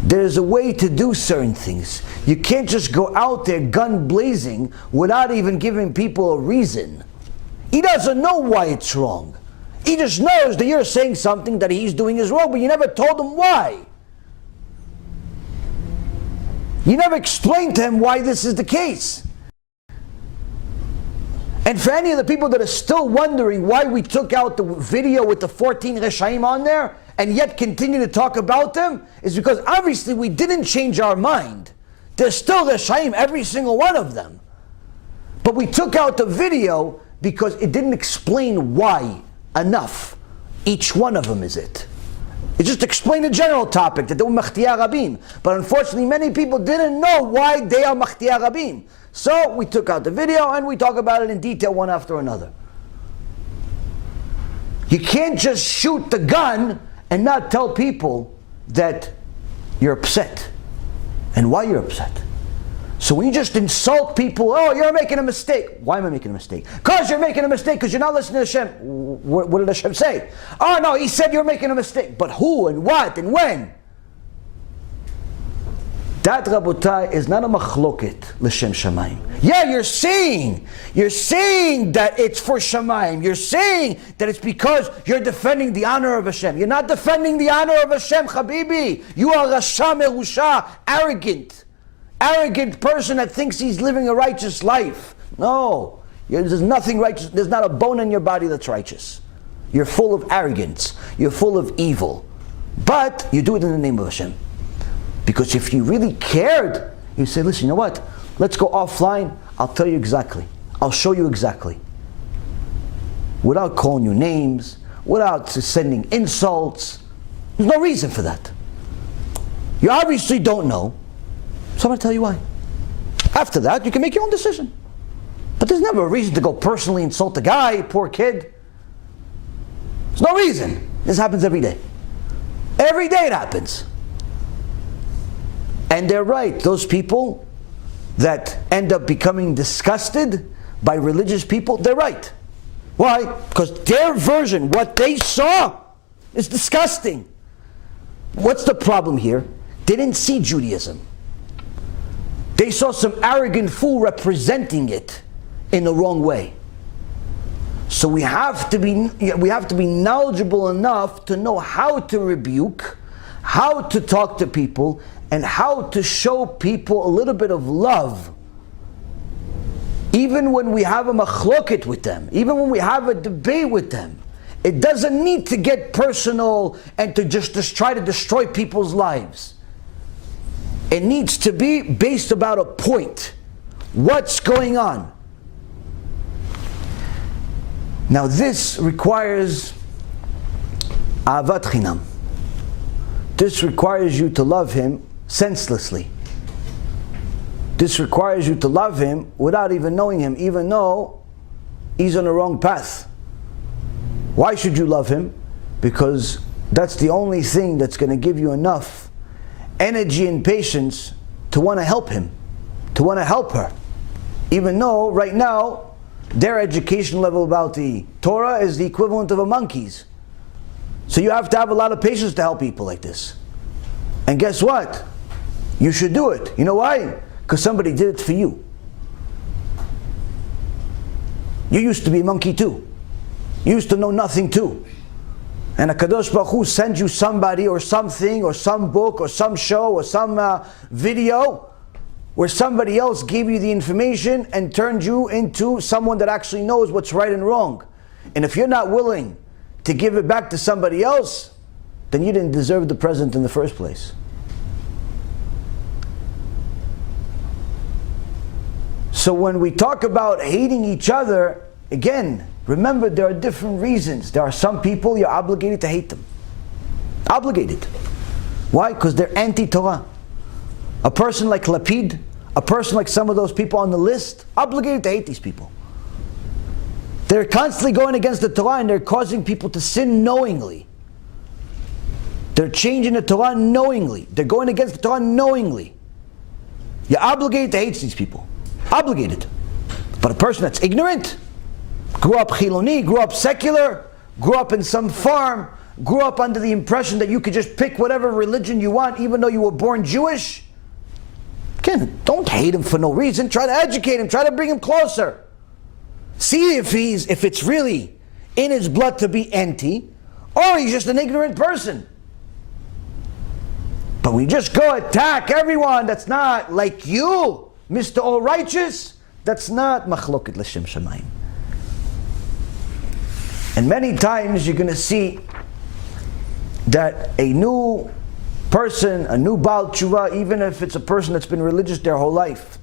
There's a way to do certain things. You can't just go out there gun blazing without even giving people a reason. He doesn't know why it's wrong. He just knows that you're saying something that he's doing is wrong, but you never told him why. You never explained to him why this is the case. And for any of the people that are still wondering why we took out the video with the 14 Reshaim on there and yet continue to talk about them, is because obviously we didn't change our mind. There's still Reshaim, every single one of them. But we took out the video because it didn't explain why enough each one of them is it. It just explained a general topic, that they were Machtiyah Rabim. But unfortunately, many people didn't know why they are Machtiyah Rabim. So we took out the video and we talk about it in detail one after another. You can't just shoot the gun and not tell people that you're upset and why you're upset. So when you just insult people, oh, you're making a mistake. Why am I making a mistake? Because you're making a mistake because you're not listening to Hashem. What did Hashem say? Oh no, He said you're making a mistake. But who and what and when? That, Rabotai, is not a machloket l'shem shamayim. Yeah, you're saying that it's for shamayim. You're saying that it's because you're defending the honor of Hashem. You're not defending the honor of Hashem, Habibi. You are Rasha Merusha, arrogant person that thinks he's living a righteous life. No, there's nothing righteous. There's not a bone in your body that's righteous. You're full of arrogance. You're full of evil. But you do it in the name of Hashem. Because if you really cared, you say, listen, you know what? Let's go offline. I'll tell you exactly. I'll show you exactly. Without calling you names, without sending insults. There's no reason for that. You obviously don't know. So I'm going to tell you why. After that, you can make your own decision. But there's never a reason to go personally insult the guy, poor kid. There's no reason. This happens every day. Every day it happens. And they're right. Those people that end up becoming disgusted by religious people, they're right. Why? Because their version, what they saw, is disgusting. What's the problem here? They didn't see Judaism. They saw some arrogant fool representing it in the wrong way. So we have to be knowledgeable enough to know how to rebuke, how to talk to people, and how to show people a little bit of love. Even when we have a machloket with them, even when we have a debate with them, it doesn't need to get personal and to just try to destroy people's lives. It needs to be based about a point. What's going on? Now this requires ahavat chinam. This requires you to love him senselessly. This requires you to love him without even knowing him, even though he's on the wrong path. Why should you love him? Because that's the only thing that's going to give you enough energy and patience to want to help him, to want to help her. Even though right now their education level about the Torah is the equivalent of a monkey's. So you have to have a lot of patience to help people like this. And guess what? You should do it. You know why? Because somebody did it for you. You used to be a monkey too. You used to know nothing too. And HaKadosh Baruch Hu sends you somebody or something or some book or some show or some video where somebody else gave you the information and turned you into someone that actually knows what's right and wrong. And if you're not willing to give it back to somebody else, then you didn't deserve the present in the first place. So when we talk about hating each other, again, remember there are different reasons. There are some people you're obligated to hate them. Obligated. Why? Because they're anti-Torah. A person like Lapid, a person like some of those people on the list, obligated to hate these people. They're constantly going against the Torah and they're causing people to sin knowingly. They're changing the Torah knowingly. They're going against the Torah knowingly. You're obligated to hate these people. Obligated. But a person that's ignorant, grew up Chiloni, grew up secular, grew up in some farm, grew up under the impression that you could just pick whatever religion you want even though you were born Jewish. Again, don't hate him for no reason. Try to educate him. Try to bring him closer. See if it's really in his blood to be anti, or he's just an ignorant person. But we just go attack everyone that's not like you, Mr. All Righteous. That's not machloket l'shem shamayim. And many times you're going to see that a new person, a new Baal Tshuva, even if it's a person that's been religious their whole life,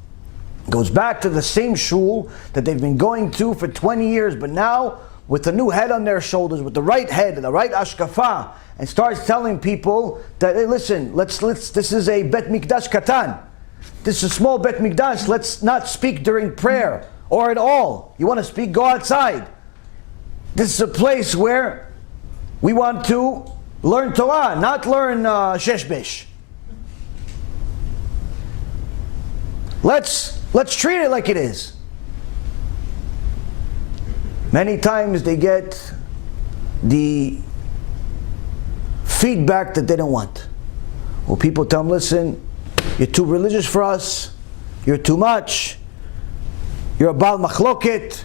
goes back to the same shul that they've been going to for 20 years, but now with a new head on their shoulders, with the right head and the right ashkafa, and starts telling people that, hey, listen, let's this is a bet mikdash katan. This is a small bet mikdash. Let's not speak during prayer or at all. You want to speak? Go outside. This is a place where we want to learn Torah, not learn sheshbesh. Let's treat it like it is. Many times they get the feedback that they don't want. Well, people tell them, listen, you're too religious for us, you're too much, you're a Baal Machloket,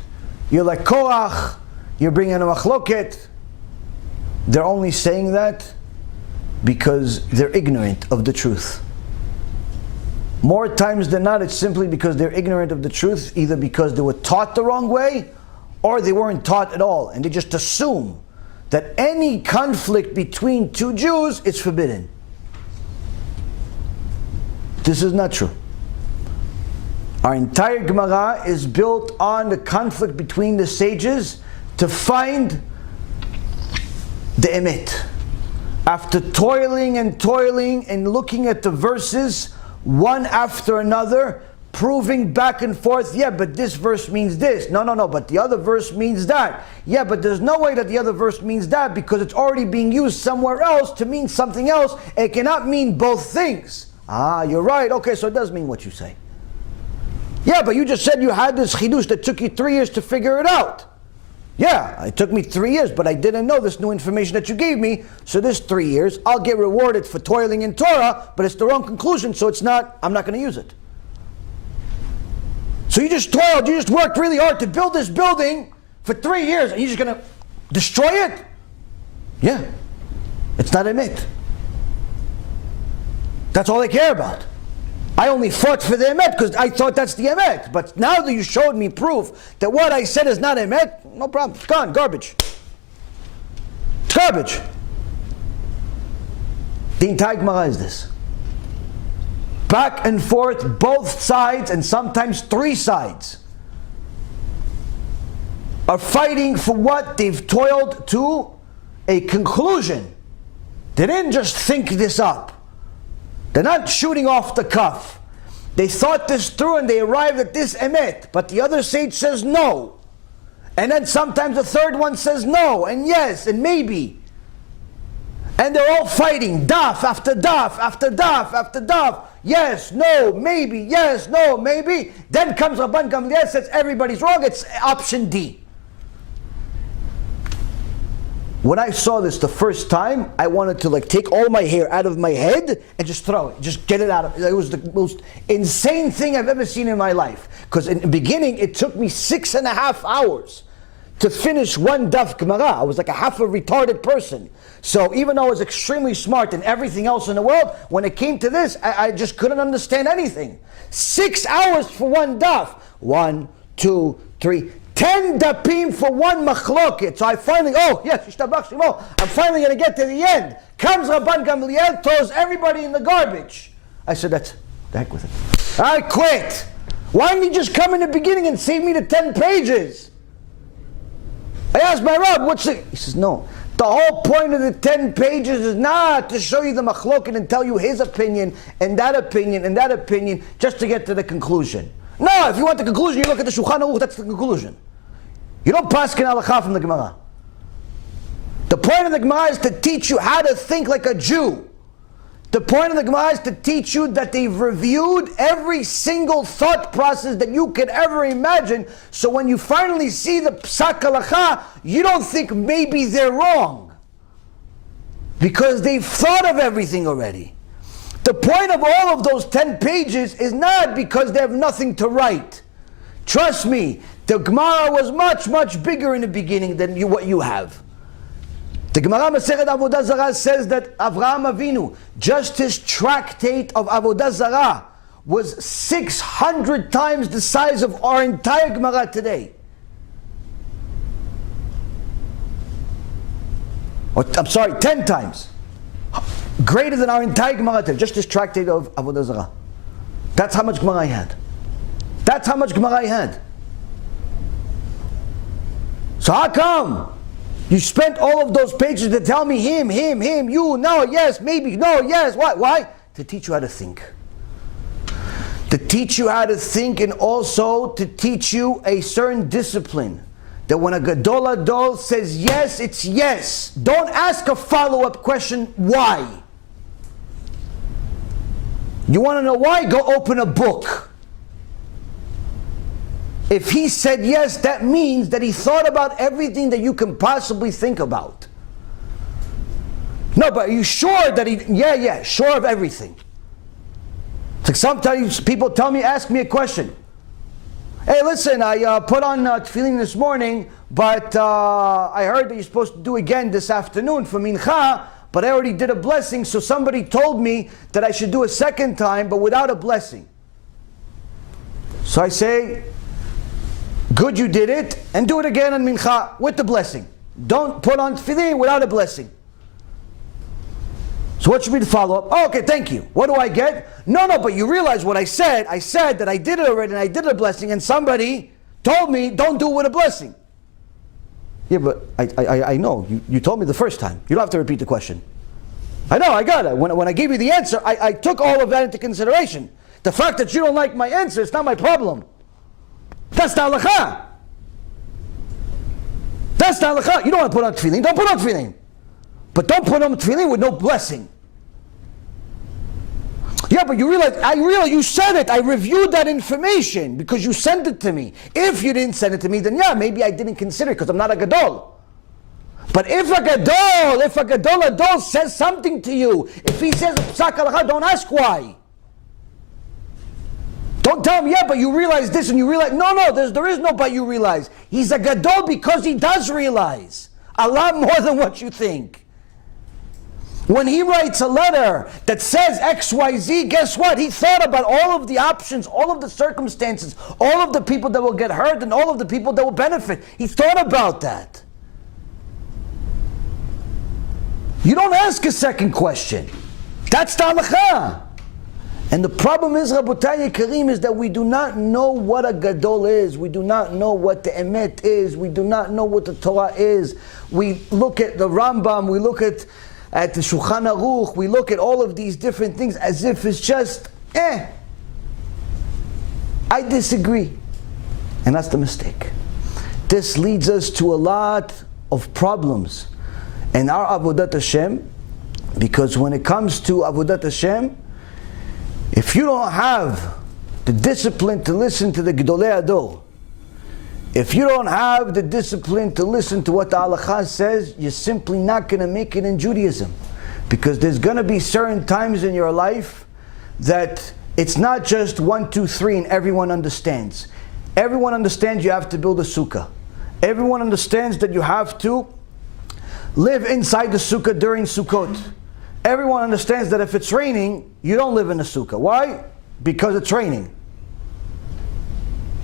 you're like Korach, you're bringing a Machloket. They're only saying that because they're ignorant of the truth. More times than not, it's simply because they're ignorant of the truth, either because they were taught the wrong way, or they weren't taught at all, and they just assume that any conflict between two Jews is forbidden. This is not true. Our entire Gemara is built on the conflict between the sages to find the emet. After toiling and looking at the verses one after another, proving back and forth, yeah, but this verse means this. No, but the other verse means that. Yeah, but there's no way that the other verse means that because it's already being used somewhere else to mean something else. It cannot mean both things. Ah, you're right. Okay, so it does mean what you say. Yeah, but you just said you had this chidush that took you 3 years to figure it out. Yeah, it took me 3 years, but I didn't know this new information that you gave me. So this 3 years, I'll get rewarded for toiling in Torah, but it's the wrong conclusion, so I'm not going to use it. So you just toiled, you just worked really hard to build this building for 3 years, and you're just going to destroy it? Yeah, it's not emet. That's all they care about. I only fought for the emet because I thought that's the emet. But now that you showed me proof that what I said is not emet, no problem. It's gone. Garbage. It's garbage. The entire Gemara is this. Back and forth, both sides, and sometimes three sides, are fighting for what they've toiled to a conclusion. They didn't just think this up. They're not shooting off the cuff. They thought this through and they arrived at this emet, but the other sage says no. And then sometimes the third one says no, and yes, and maybe. And they're all fighting, daf after daf after daf after daf. Yes, no, maybe, yes, no, maybe. Then comes Rabban Gamliel, says everybody's wrong, it's option D. When I saw this the first time, I wanted to take all my hair out of my head and just throw it, just get it out. It was the most insane thing I've ever seen in my life. Because in the beginning, it took me 6.5 hours to finish one daf Gemara. I was like a half a retarded person. So even though I was extremely smart and everything else in the world, when it came to this, I just couldn't understand anything. 6 hours for one daf. 1, 2, 3, 10 dapim for one machloket. So I finally, I'm finally going to get to the end. Comes Rabban Gamliel, throws everybody in the garbage. I said, the heck with it. I quit. Why didn't he just come in the beginning and save me the 10 pages? I asked my Rab, what's it? He says, no. The whole point of the 10 pages is not to show you the machloket and tell you his opinion and that opinion and that opinion just to get to the conclusion. No, if you want the conclusion, you look at the Shulchan Aruch, that's the conclusion. You don't paskin halakha from the Gemara. The point of the Gemara is to teach you how to think like a Jew. The point of the Gemara is to teach you that they've reviewed every single thought process that you could ever imagine, so when you finally see the psak halakha, you don't think maybe they're wrong. Because they've thought of everything already. The point of all of those 10 pages is not because they have nothing to write. Trust me, the Gemara was much, much bigger in the beginning than what you have. The Gemara Masechet Avodah Zarah says that Avraham Avinu, just his tractate of Avodah Zarah, was 600 times the size of our entire Gemara today. I'm sorry, 10 times. Greater than our entire Gemara today, just his tractate of Avodah Zarah. That's how much Gemara I had. That's how much Gemara I had. So how come you spent all of those pages to tell me him, you, no, yes, maybe, no, yes, why? Why? To teach you how to think. To teach you how to think, and also to teach you a certain discipline. That when a Gadol Adol says yes, it's yes. Don't ask a follow-up question, why? You want to know why? Go open a book. If he said yes, that means that he thought about everything that you can possibly think about. No, but are you sure that he, yeah, sure of everything. It's like sometimes people ask me a question. Hey, listen, I put on tefillin this morning, but I heard that you're supposed to do again this afternoon for mincha, but I already did a blessing, so somebody told me that I should do a second time, but without a blessing. So I say, good you did it, and do it again on mincha with the blessing. Don't put on tefillin without a blessing. So what should be the follow-up? Oh, okay, thank you. What do I get? No, but you realize what I said. I said that I did it already, and I did a blessing, and somebody told me, don't do it with a blessing. Yeah, but I know. You told me the first time. You don't have to repeat the question. I know, I got it. When I gave you the answer, I took all of that into consideration. The fact that you don't like my answer is not my problem. That's the halakha. That's the halakha. You don't want to put on tefillin, don't put on tefillin. But don't put on tefillin with no blessing. Yeah, but I realize you said it. I reviewed that information because you sent it to me. If you didn't send it to me, then yeah, maybe I didn't consider it because I'm not a gadol. But if a gadol adol says something to you, if he says psak halakha, don't ask why. Don't tell him, yeah, but you realize this and you realize. No, there is no but you realize. He's a gadol because he does realize a lot more than what you think. When he writes a letter that says XYZ, guess what? He thought about all of the options, all of the circumstances, all of the people that will get hurt, and all of the people that will benefit. He thought about that. You don't ask a second question. That's the halakha. And the problem is, Rabotai Karim, is that we do not know what a gadol is. We do not know what the emet is. We do not know what the Torah is. We look at the Rambam, we look at the Shulchan Aruch, we look at all of these different things as if it's just, I disagree. And that's the mistake. This leads us to a lot of problems in our Avodat Hashem, because when it comes to Avodat Hashem, if you don't have the discipline to listen to the Gedolei Ador, if you don't have the discipline to listen to what the halakha says, you're simply not going to make it in Judaism. Because there's going to be certain times in your life that it's not just 1, 2, 3 and everyone understands. Everyone understands you have to build a sukkah. Everyone understands that you have to live inside the sukkah during Sukkot. Everyone understands that if it's raining, you don't live in a sukkah. Why? Because it's raining.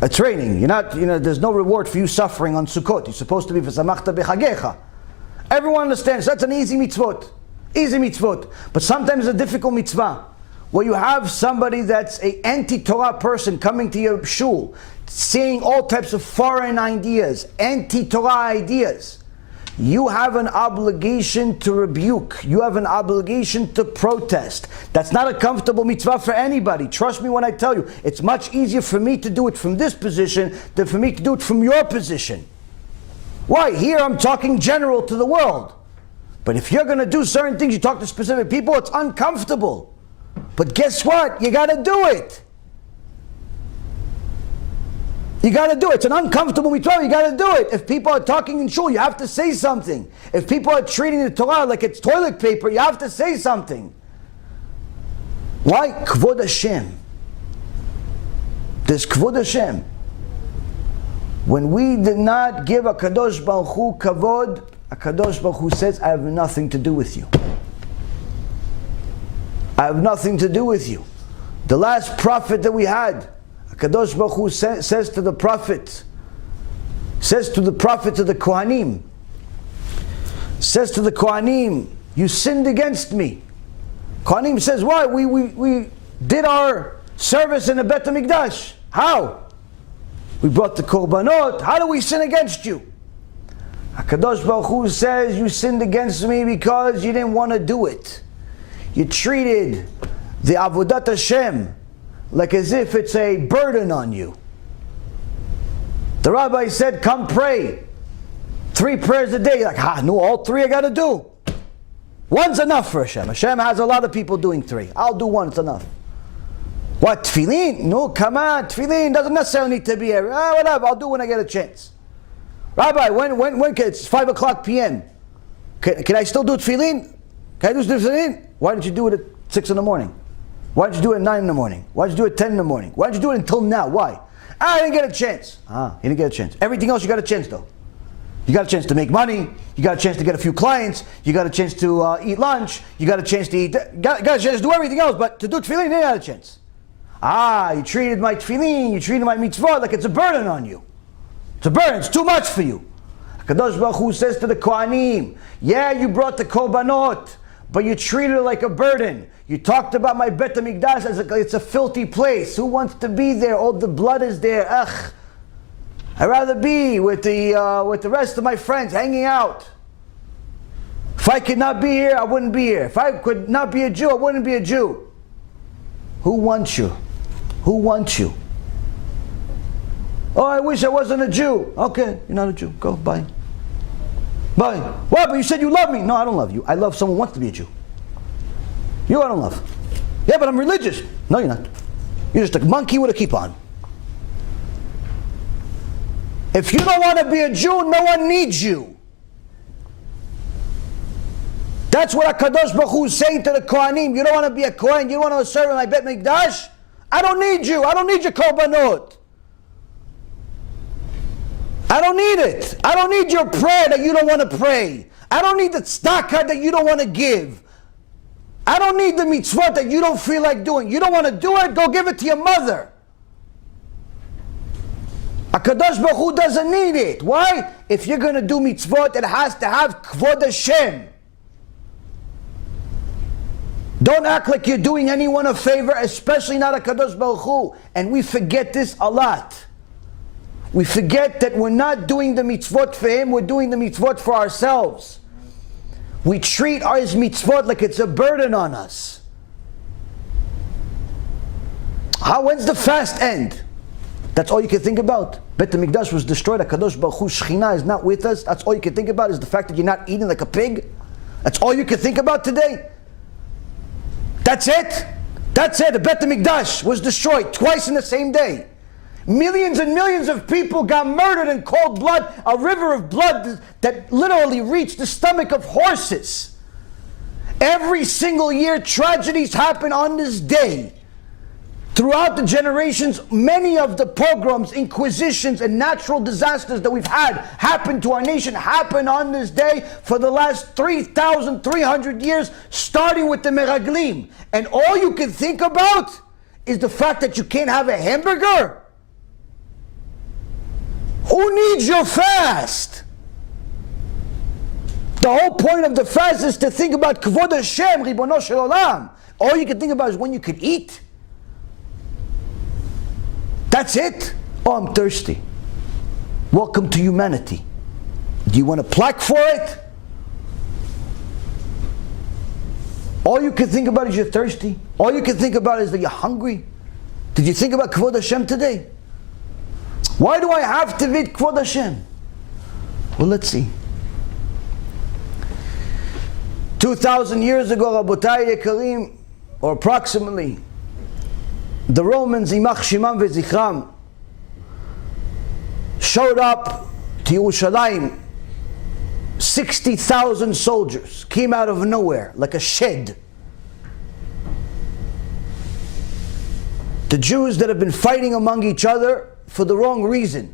It's raining. There's no reward for you suffering on Sukkot. You're supposed to be v'samachta b'chagecha. Everyone understands that's an easy mitzvot. Easy mitzvot. But sometimes a difficult mitzvah, where you have somebody that's an anti-Torah person coming to your shul, saying all types of foreign ideas, anti-Torah ideas. You have an obligation to rebuke. You have an obligation to protest. That's not a comfortable mitzvah for anybody. Trust me when I tell you. It's much easier for me to do it from this position than for me to do it from your position. Why? Here I'm talking general to the world. But if you're going to do certain things, you talk to specific people, it's uncomfortable. But guess what? You got to do it. You got to do it. It's an uncomfortable mitzvah. You got to do it. If people are talking in shul, you have to say something. If people are treating the Torah like it's toilet paper, you have to say something. Why? Kvod Hashem. There's Kvod Hashem. When we did not give a Kadosh Baruch Hu kavod, a Kadosh Baruch Hu says, I have nothing to do with you. I have nothing to do with you. The last prophet that we had, Kadosh Baruch Hu says to the prophet, to the Kohanim, says to the Kohanim, you sinned against me. Kohanim says, why? We did our service in the Bet HaMikdash. How? We brought the korbanot. How do we sin against you? HaKadosh Baruch Hu says, you sinned against me because you didn't want to do it. You treated the Avodat Hashem like as if it's a burden on you. The rabbi said, come pray. 3 prayers a day. You're like, no, all 3 I got to do. One's enough for Hashem. Hashem has a lot of people doing 3. I'll do 1, it's enough. What, tefillin? No, come on, tefillin doesn't necessarily need to be here. Whatever, I'll do when I get a chance. Rabbi, when it's 5 o'clock p.m. Can I still do tefillin? Can I do tefillin? Why didn't you do it at 6 in the morning? Why didn't you do it at 9 in the morning? Why didn't you do it at 10 in the morning? Why didn't you do it until now? Why? I didn't get a chance. You didn't get a chance. Everything else you got a chance though. You got a chance to make money. You got a chance to get a few clients. You got a chance to eat lunch. You got a chance to eat. Got a chance to do everything else, but to do tefillin, you didn't have a chance. You treated my tefillin, you treated my mitzvot like it's a burden on you. It's a burden, it's too much for you. HaKadosh Baruch Hu says to the Kohanim, yeah, you brought the korbanot, but you treated it like a burden. You talked about my Bet HaMikdash as it's a filthy place. Who wants to be there? All the blood is there. I'd rather be with the rest of my friends, hanging out. If I could not be here, I wouldn't be here. If I could not be a Jew, I wouldn't be a Jew. Who wants you? Who wants you? Oh, I wish I wasn't a Jew. Okay, you're not a Jew. Go, bye. Bye. What? But you said you love me. No, I don't love you. I love someone who wants to be a Jew. You I don't love. Yeah, but I'm religious. No, you're not. You're just a monkey with a kippah on. If you don't want to be a Jew, no one needs you. That's what HaKadosh Baruch Hu is saying to the Kohanim. You don't want to be a Kohen, you don't want to serve in my Bet Mikdash? I don't need you. I don't need your korbanot. I don't need it. I don't need your prayer that you don't want to pray. I don't need the tzedakah that you don't want to give. I don't need the mitzvot that you don't feel like doing. You don't want to do it? Go give it to your mother. HaKadosh Baruch Hu doesn't need it. Why? If you're going to do mitzvot, it has to have kvod Hashem. Don't act like you're doing anyone a favor, especially not HaKadosh Baruch Hu. And we forget this a lot. We forget that we're not doing the mitzvot for Him, we're doing the mitzvot for ourselves. We treat our mitzvot like it's a burden on us. When's the fast end? That's all you can think about. Bet HaMikdash was destroyed. HaKadosh Baruch Hu, Shekhinah is not with us. That's all you can think about is the fact that you're not eating like a pig. That's all you can think about today. That's it. That's it. The Bet HaMikdash was destroyed twice in the same day. Millions and millions of people got murdered in cold blood. A river of blood that literally reached the stomach of horses. Every single year tragedies happen on this day. Throughout the generations, many of the pogroms, inquisitions, and natural disasters that we've had happen to our nation happen on this day for the last 3,300 years, starting with the Meraglim. And all you can think about is the fact that you can't have a hamburger. Who needs your fast? The whole point of the fast is to think about Kvod Hashem, Ribono Shel Olam. All you can think about is when you can eat. That's it? Oh, I'm thirsty. Welcome to humanity. Do you want a plaque for it? All you can think about is you're thirsty. All you can think about is that you're hungry. Did you think about Kvod Hashem today? Why do I have to read Kvod Hashem? Well, let's see. 2,000 years ago, Rabotai Yekarim, or approximately, the Romans, Imach Shimam Vezichram, showed up to Yerushalayim. 60,000 soldiers came out of nowhere, like a shed. The Jews that have been fighting among each other for the wrong reason.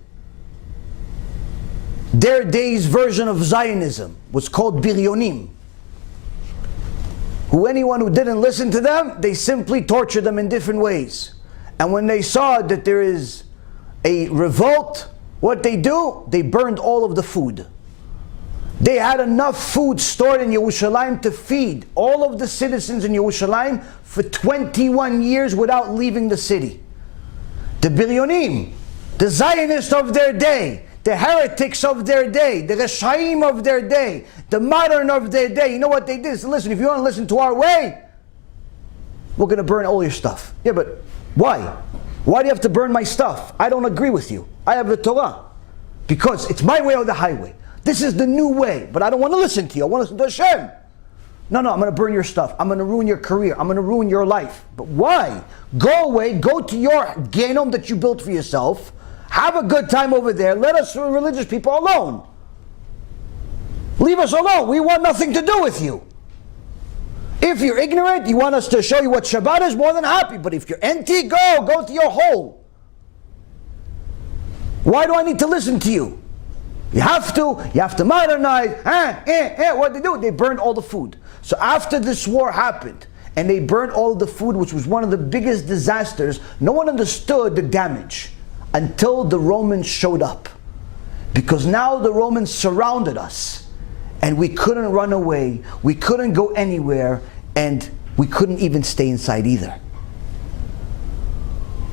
Their day's version of Zionism was called Biryonim. Anyone who didn't listen to them, they simply tortured them in different ways. And when they saw that there is a revolt, what they do? They burned all of the food. They had enough food stored in Yerushalayim to feed all of the citizens in Yerushalayim for 21 years without leaving the city. The Biryonim, the Zionists of their day, the heretics of their day, the Reshaim of their day, the modern of their day, you know what they did? So listen, if you want to listen to our way, we're going to burn all your stuff. Yeah, but why? Why do you have to burn my stuff? I don't agree with you. I have the Torah. Because it's my way or the highway. This is the new way, but I don't want to listen to you. I want to listen to Hashem. No, I'm going to burn your stuff. I'm going to ruin your career. I'm going to ruin your life. But why? Go away. Go to your Genom that you built for yourself. Have a good time over there. Let us religious people alone. Leave us alone. We want nothing to do with you. If you're ignorant, you want us to show you what Shabbat is, more than happy. But if you're empty, go to your hole. Why do I need to listen to you? You have to modernize. What they do? They burned all the food. So after this war happened, and they burned all the food, which was one of the biggest disasters, no one understood the damage until the Romans showed up. Because now the Romans surrounded us, and we couldn't run away, we couldn't go anywhere, and we couldn't even stay inside either.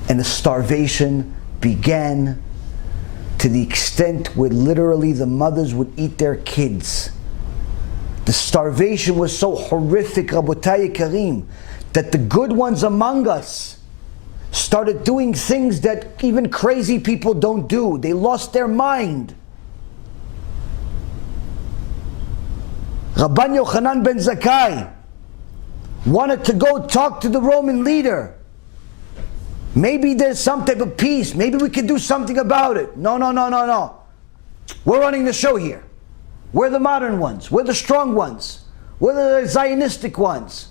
And the starvation began to the extent where literally the mothers would eat their kids. The starvation was so horrific, Rabotai Karim, that the good ones among us started doing things that even crazy people don't do. They lost their mind. Rabban Yochanan ben Zakkai wanted to go talk to the Roman leader. Maybe there's some type of peace. Maybe we could do something about it. No. We're running the show here. We're the modern ones. We're the strong ones. We're the Zionistic ones.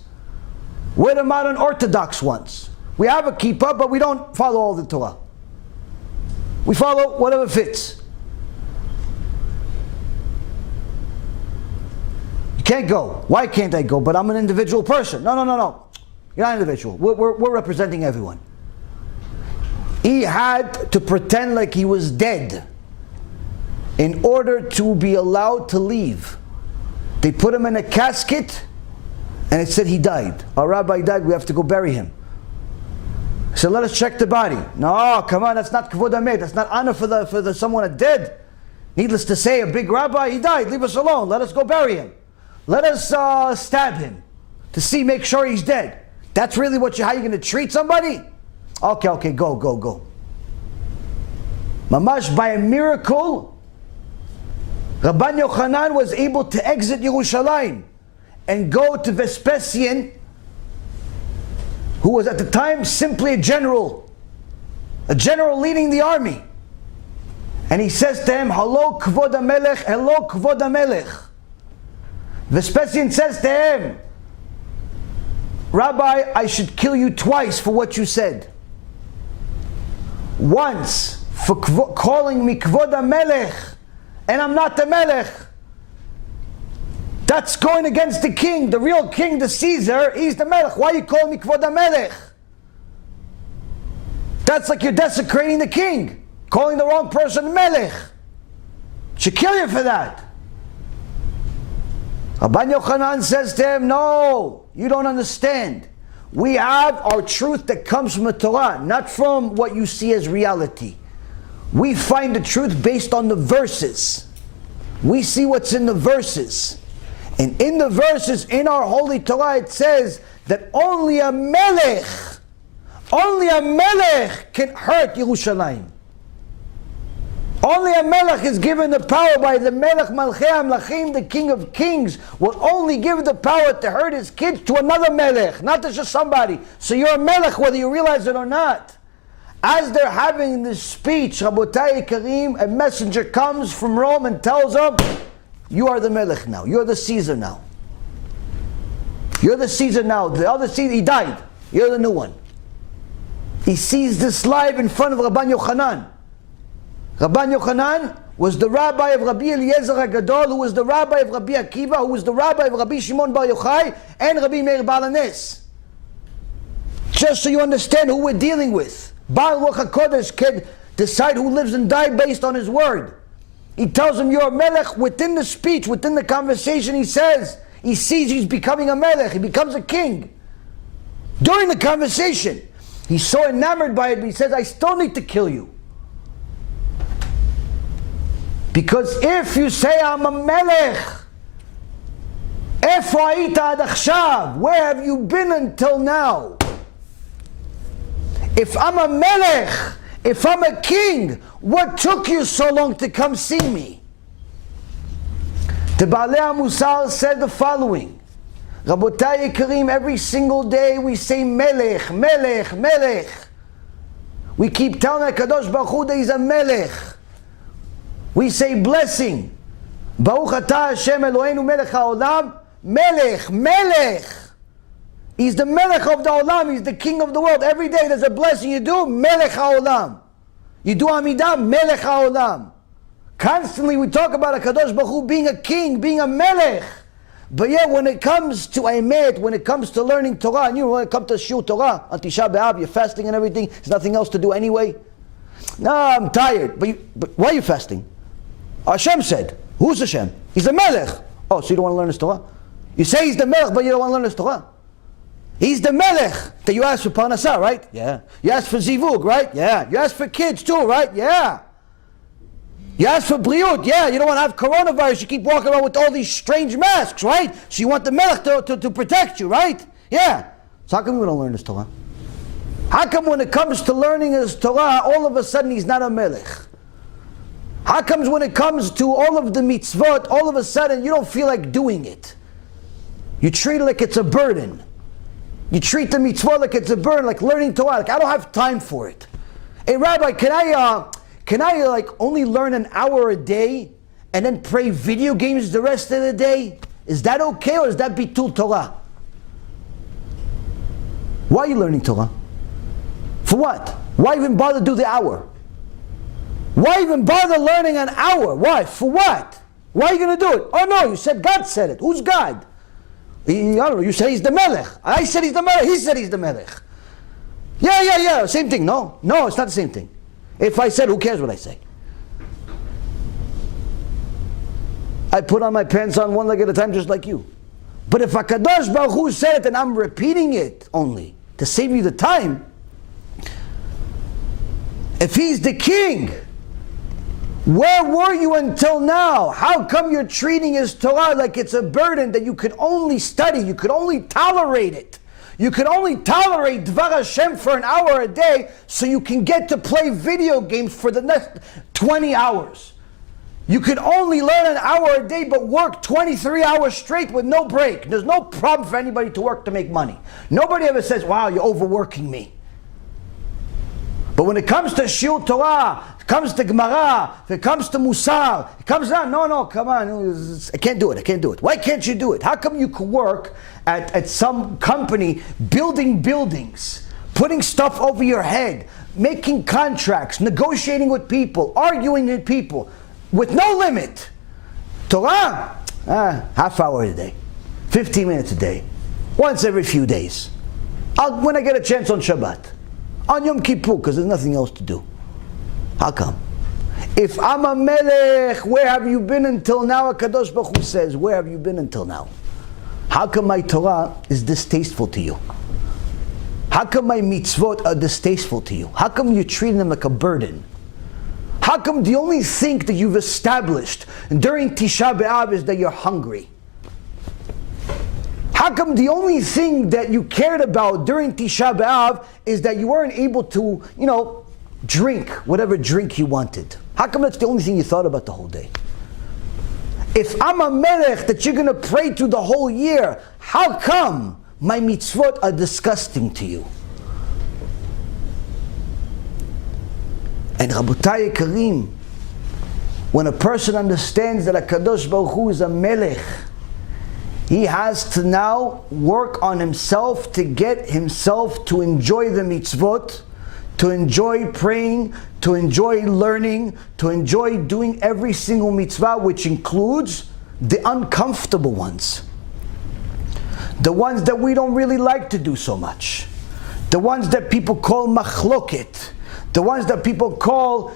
We're the modern Orthodox ones. We have a kippah, but we don't follow all the Torah. We follow whatever fits. You can't go. Why can't I go? But I'm an individual person. No. You're not individual. We're representing everyone. He had to pretend like he was dead in order to be allowed to leave. They put him in a casket and it said he died. Our rabbi died, we have to go bury him. So let us check the body. No, come on, that's not kavod hamet. That's not honor for the someone that dead. Needless to say, a big rabbi, he died. Leave us alone. Let us go bury him. Let us stab him to make sure he's dead. That's really how you're going to treat somebody? Okay, go. Mamash, by a miracle, Rabban Yochanan was able to exit Yerushalayim and go to Vespasian, who was at the time simply a general leading the army. And he says to him, Hello, Kvod HaMelech. Vespasian says to him, Rabbi, I should kill you twice for what you said. Once for calling me Kvod HaMelech, and I'm not the Melech. That's going against the king, the real king, the Caesar. He's the Melech. Why you call me Kvod HaMelech? That's like you're desecrating the king, calling the wrong person Melech. Should kill you for that. Rabban Yochanan says to him, no, you don't understand. We have our truth that comes from the Torah, not from what you see as reality. We find the truth based on the verses. We see what's in the verses. And in the verses, in our holy Torah, it says that only a melech can hurt Yerushalayim. Only a melech is given the power by the melech Malchei HaMelachim, the king of kings, will only give the power to hurt his kids to another melech, not to just somebody. So you're a melech whether you realize it or not. As they're having this speech, Rabotai Karim, a messenger comes from Rome and tells them, you are the melech now, you're the Caesar now. You're the Caesar now. The other Caesar, he died. You're the new one. He sees this live in front of Rabban Yochanan. Rabban Yochanan was the rabbi of Rabbi Eliezer HaGadol, who was the rabbi of Rabbi Akiva, who was the rabbi of Rabbi Shimon Bar Yochai, and Rabbi Meir Baal HaNes. Just so you understand who we're dealing with. Baal Ruach HaKodesh can decide who lives and dies based on his word. He tells him, you're a melech. Within the speech, within the conversation, he says, he sees he's becoming a melech, he becomes a king. During the conversation, he's so enamored by it, but he says, I still need to kill you. Because if you say, I'm a melech, איפה היית עד עכשיו? Where have you been until now? If I'm a melech, if I'm a king, what took you so long to come see me? The Baalei HaMusar said the following: Rabotai Yekarim, every single day we say melech, melech, melech. We keep telling HaKadosh Baruch Hu that He's a melech. We say blessing. Baruch atah Hashem Eloheinu melech haolam. Melech, melech. He's the melech of the olam. He's the king of the world. Every day there's a blessing you do, melech haolam. You do amidah, melech haolam. Constantly we talk about HaKadosh Baruch Hu being a king, being a melech. But yet when it comes to emet, when it comes to learning Torah, and when it comes to shiur Torah, on Tisha B'Av, you're fasting and everything, there's nothing else to do anyway. No, I'm tired. But why are you fasting? Hashem said. Who's Hashem? He's the melech. Oh, so you don't want to learn His Torah? You say He's the melech, but you don't want to learn His Torah? He's the melech that you ask for parnasah, right? Yeah. You ask for zivug, right? Yeah. You ask for kids too, right? Yeah. You ask for briut, yeah. You don't want to have coronavirus. You keep walking around with all these strange masks, right? So you want the melech to protect you, right? Yeah. So how come we don't learn His Torah? How come when it comes to learning His Torah, all of a sudden He's not a melech? How comes when it comes to all of the mitzvot, all of a sudden you don't feel like doing it? You treat it like it's a burden. You treat the mitzvot like it's a burden, like learning Torah. Like, I don't have time for it. Hey, Rabbi, can I like only learn an hour a day and then play video games the rest of the day? Is that okay, or is that bitul Torah? Why are you learning Torah? For what? Why even bother to do the hour? Why even bother learning an hour? Why? For what? Why are you going to do it? Oh no, you said God said it. Who's God? I don't know, you say He's the melech. I said He's the melech. He said He's the melech. Yeah, same thing. No, it's not the same thing. If I said, who cares what I say? I put on my pants on one leg at a time just like you. But if HaKadosh Baruch Hu said it and I'm repeating it only to save you the time, if He's the king, where were you until now? How come you're treating His Torah like it's a burden that you could only study, you could only tolerate it? You could only tolerate Dvar Hashem for an hour a day so you can get to play video games for the next 20 hours. You could only learn an hour a day but work 23 hours straight with no break. There's no problem for anybody to work to make money. Nobody ever says, wow, you're overworking me. But when it comes to shiur Torah, it comes to Gemara, if it comes to Musar, it comes down, no, come on, I can't do it. Why can't you do it? How come you could work at some company building buildings, putting stuff over your head, making contracts, negotiating with people, arguing with people, with no limit? Torah, half hour a day, 15 minutes a day, once every few days. When I get a chance on Shabbat. On Yom Kippur, because there's nothing else to do. How come? If I'm a melech, where have you been until now? HaKadosh Baruch Hu says, where have you been until now? How come my Torah is distasteful to you? How come my mitzvot are distasteful to you? How come you're treating them like a burden? How come the only thing that you've established during Tisha B'Av is that you're hungry? How come the only thing that you cared about during Tisha B'Av is that you weren't able to, drink whatever drink you wanted? How come that's the only thing you thought about the whole day? If I'm a melech that you're going to pray to the whole year, how come my mitzvot are disgusting to you? And Rabotai Karim, when a person understands that HaKadosh Baruch Hu is a melech, he has to now work on himself to get himself to enjoy the mitzvot, to enjoy praying, to enjoy learning, to enjoy doing every single mitzvah, which includes the uncomfortable ones. The ones that we don't really like to do so much. The ones that people call machloket. The ones that people call,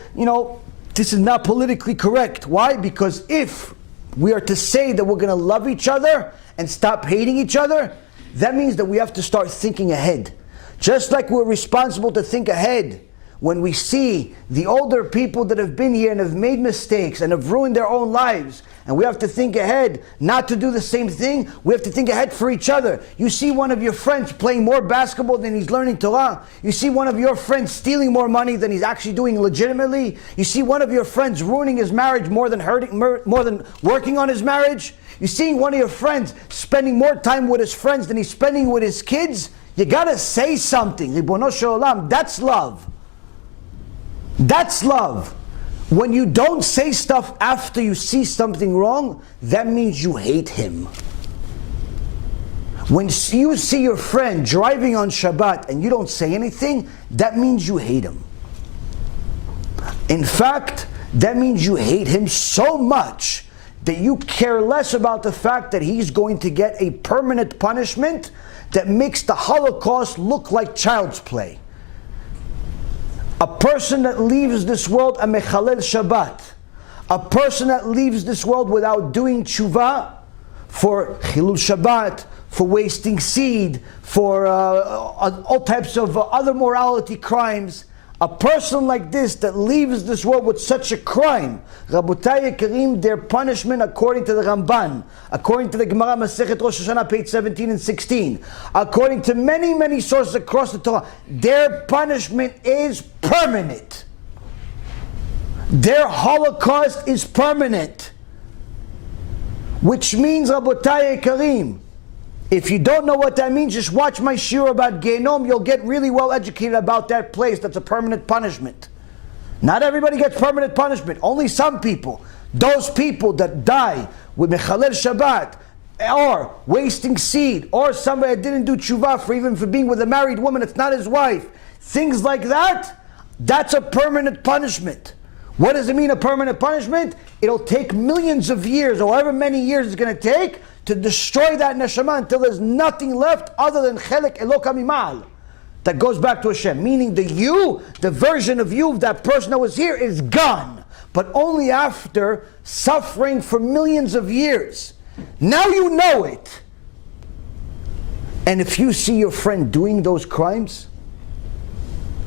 this is not politically correct. Why? Because if we are to say that we're going to love each other and stop hating each other, that means that we have to start thinking ahead. Just like we're responsible to think ahead when we see the older people that have been here and have made mistakes and have ruined their own lives, and we have to think ahead not to do the same thing, we have to think ahead for each other. You see one of your friends playing more basketball than he's learning Torah. You see one of your friends stealing more money than he's actually doing legitimately. You see one of your friends ruining his marriage more than working on his marriage. You see one of your friends spending more time with his friends than he's spending with his kids. You gotta say something. Ribono shel olam, that's love. That's love. When you don't say stuff after you see something wrong, that means you hate him. When you see your friend driving on Shabbat and you don't say anything, that means you hate him. In fact, that means you hate him so much that you care less about the fact that he's going to get a permanent punishment that makes the Holocaust look like child's play. A person that leaves this world a mechalel Shabbat, a person that leaves this world without doing tshuva for chilul Shabbat, for wasting seed, for all types of other morality crimes, a person like this that leaves this world with such a crime, Rabotai Karim, their punishment according to the Ramban, according to the Gemara Masechet Rosh Hashanah, page 17 and 16, according to many, many sources across the Torah, their punishment is permanent. Their Holocaust is permanent. Which means, Rabotai Karim, if you don't know what that means, just watch my shiur about Genom. You'll get really well educated about that place that's a permanent punishment. Not everybody gets permanent punishment. Only some people. Those people that die with Mechalel Shabbat, or wasting seed, or somebody that didn't do tshuva for being with a married woman that's not his wife. Things like that, that's a permanent punishment. What does it mean, a permanent punishment? It'll take millions of years, or however many years it's going to take, to destroy that neshama until there's nothing left other than chelek eloka mimal that goes back to Hashem. Meaning the version of you, that person that was here, is gone. But only after suffering for millions of years. Now you know it. And if you see your friend doing those crimes,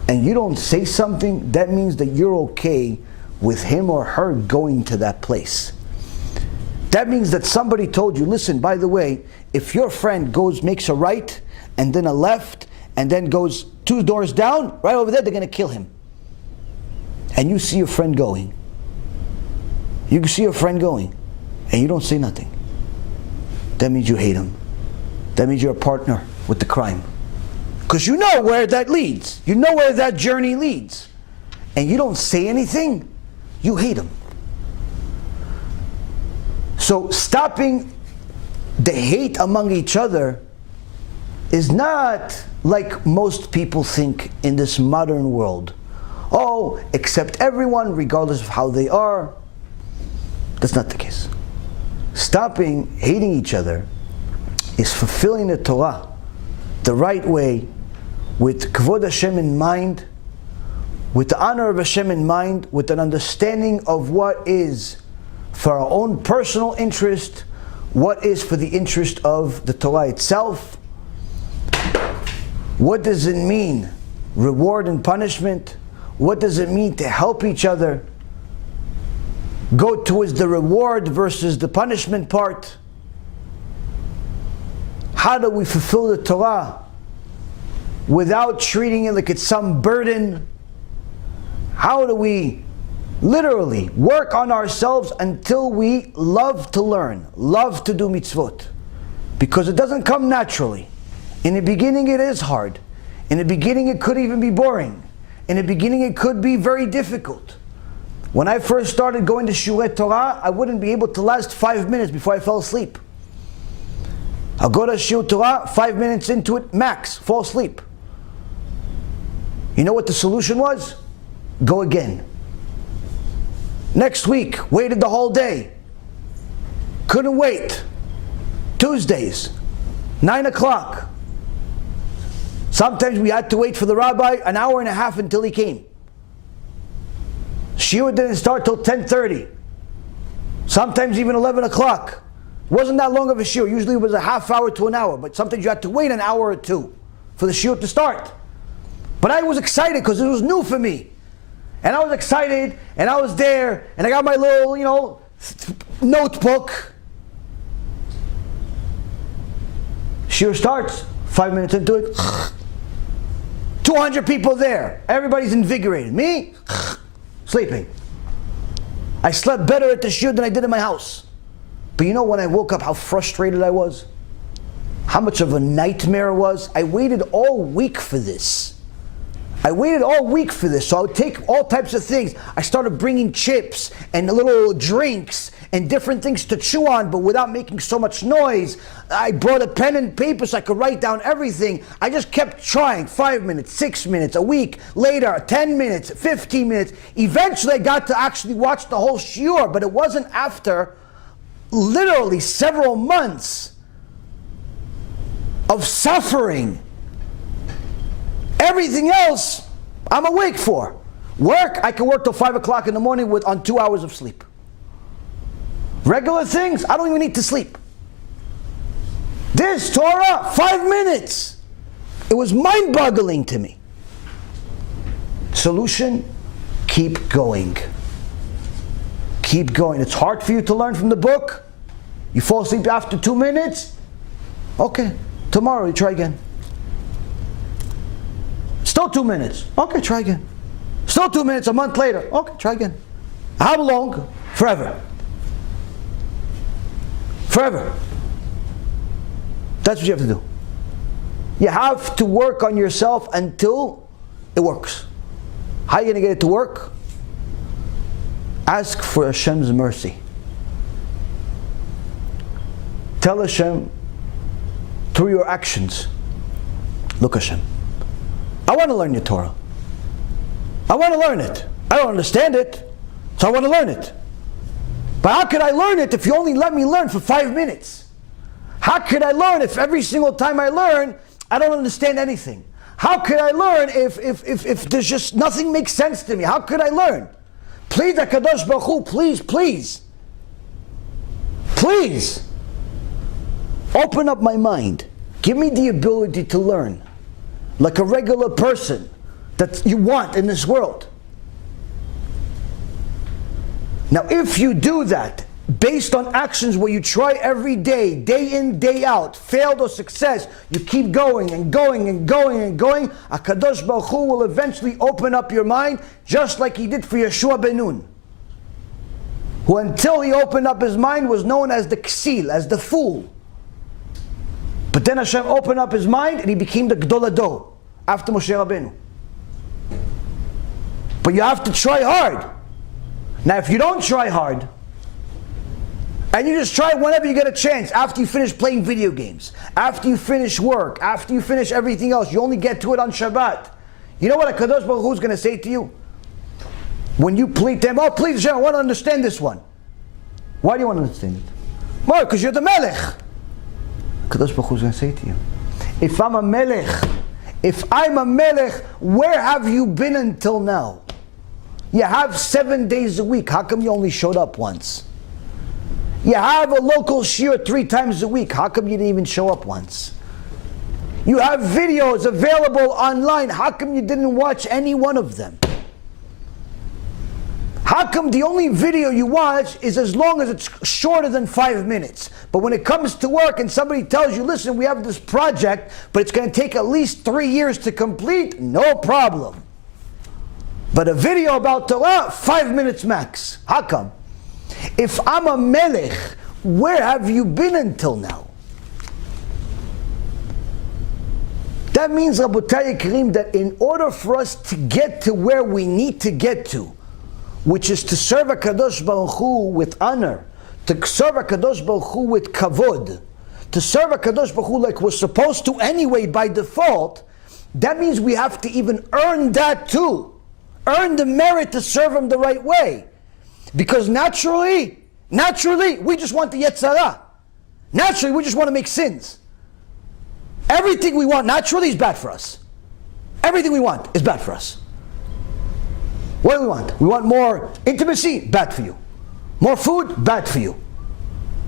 and you don't say something, that means that you're okay with him or her going to that place. That means that somebody told you, listen, by the way, if your friend makes a right, and then a left, and then goes 2 doors down, right over there, they're going to kill him. And you see your friend going. You can see your friend going, and you don't say nothing. That means you hate him. That means you're a partner with the crime. Because you know where that leads. You know where that journey leads. And you don't say anything, you hate him. So stopping the hate among each other is not like most people think in this modern world. Oh, accept everyone regardless of how they are. That's not the case. Stopping hating each other is fulfilling the Torah the right way, with Kvod Hashem in mind, with the honor of Hashem in mind, with an understanding of what is for our own personal interest, what is for the interest of the Torah itself. What does it mean, reward and punishment? What does it mean to help each other? Go towards the reward versus the punishment part. How do we fulfill the Torah without treating it like it's some burden? How do we literally work on ourselves until we love to learn, love to do mitzvot? Because it doesn't come naturally. In the beginning it is hard. In the beginning it could even be boring. In the beginning it could be very difficult. When I first started going to shiur Torah, I wouldn't be able to last 5 minutes before I fell asleep. I'll go to shiur Torah, 5 minutes into it, max, fall asleep. You know what the solution was? Go again. Next week, waited the whole day. Couldn't wait. Tuesdays, 9 o'clock. Sometimes we had to wait for the rabbi an hour and a half until he came. Shiur didn't start till 10:30. Sometimes even 11 o'clock. It wasn't that long of a shiur. Usually it was a half hour to an hour, but sometimes you had to wait an hour or two for the shiur to start. But I was excited because it was new for me. And I was excited, and I was there, and I got my little, notebook. Shiur starts, 5 minutes into it. 200 people there. Everybody's invigorated. Me? Sleeping. I slept better at the shiur than I did in my house. But you know when I woke up how frustrated I was? How much of a nightmare it was? I waited all week for this. So I would take all types of things. I started bringing chips and little drinks and different things to chew on, but without making so much noise. I brought a pen and paper so I could write down everything. I just kept trying. 5 minutes, 6 minutes, a week later, 10 minutes, 15 minutes. Eventually I got to actually watch the whole shiur, but it wasn't after literally several months of suffering. Everything else, I'm awake for. Work, I can work till 5 o'clock in the morning on 2 hours of sleep. Regular things, I don't even need to sleep. This Torah, 5 minutes. It was mind-boggling to me. Solution, keep going. Keep going. It's hard for you to learn from the book. You fall asleep after 2 minutes. Okay, tomorrow you try again. Still 2 minutes. Okay, try again. Still 2 minutes, a month later. Okay, try again. How long? Forever. Forever. That's what you have to do. You have to work on yourself until it works. How are you going to get it to work? Ask for Hashem's mercy. Tell Hashem through your actions, look Hashem, I want to learn your Torah. I want to learn it. I don't understand it, so I want to learn it. But how could I learn it if you only let me learn for 5 minutes? How could I learn if every single time I learn, I don't understand anything? How could I learn if there's just nothing makes sense to me? How could I learn? Please, HaKadosh Baruch Hu, please, please. Please. Open up my mind. Give me the ability to learn. Like a regular person that you want in this world. Now if you do that, based on actions where you try every day, day in, day out, failed or success, you keep going and going and going and going, HaKadosh Baruch Hu will eventually open up your mind, just like He did for Yeshua ben Nun, who until he opened up his mind was known as the Ksil, as the fool. But then Hashem opened up his mind and he became the Gdol Hador after Moshe Rabbeinu. But you have to try hard. Now if you don't try hard, and you just try whenever you get a chance, after you finish playing video games, after you finish work, after you finish everything else, you only get to it on Shabbat. You know what HaKadosh Baruch Hu is going to say to you? When you plead to him, oh please Hashem, I want to understand this one. Why do you want to understand it? Why? Because you're the Melech. HaKadosh Baruch Hu is going to say to you, if I'm a Melech, where have you been until now? You have 7 days a week. How come you only showed up once? You have a local shiur 3 times a week. How come you didn't even show up once? You have videos available online. How come you didn't watch any one of them? How come the only video you watch is as long as it's shorter than 5 minutes? But when it comes to work and somebody tells you, listen, we have this project, but it's going to take at least 3 years to complete, no problem. But a video about Torah, 5 minutes max. How come? If I'm a Melech, where have you been until now? That means, Rabotai Karim, that in order for us to get to where we need to get to, which is to serve HaKadosh Baruch Hu with honor, to serve HaKadosh Baruch Hu with kavod, to serve HaKadosh Baruch Hu like we're supposed to anyway by default, that means we have to even earn that too. Earn the merit to serve Him the right way. Because naturally, we just want the Yetzirah. Naturally, we just want to make sins. Everything we want naturally is bad for us. Everything we want is bad for us. What do we want? We want more intimacy? Bad for you. More food? Bad for you.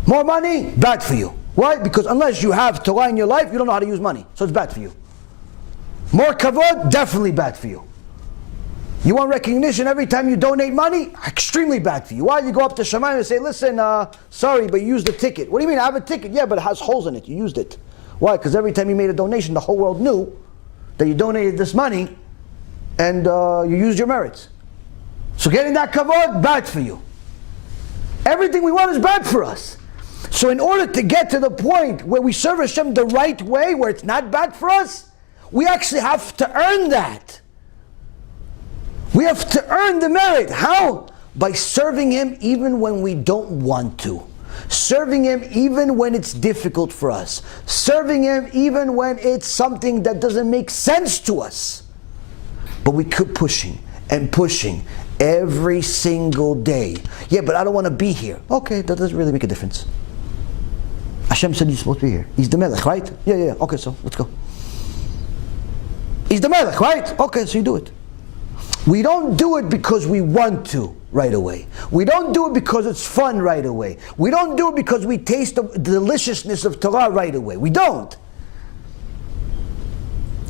More money? Bad for you. Why? Because unless you have Torah in your life, you don't know how to use money. So it's bad for you. More kavod, definitely bad for you. You want recognition every time you donate money? Extremely bad for you. Why? You go up to Shammai and say, listen, sorry, but you used the ticket. What do you mean? I have a ticket. Yeah, but it has holes in it. You used it. Why? Because every time you made a donation, the whole world knew that you donated this money and you used your merits. So getting that kavod, bad for you. Everything we want is bad for us. So in order to get to the point where we serve Hashem the right way, where it's not bad for us, we actually have to earn that. We have to earn the merit. How? By serving Him even when we don't want to. Serving Him even when it's difficult for us. Serving Him even when it's something that doesn't make sense to us. But we keep pushing and pushing every single day. Yeah, but I don't want to be here. Okay, that doesn't really make a difference. Hashem said you're supposed to be here. He's the Melech, right? Yeah. Okay, so let's go. He's the Melech, right? Okay, so you do it. We don't do it because we want to right away. We don't do it because it's fun right away. We don't do it because we taste the deliciousness of Torah right away. We don't.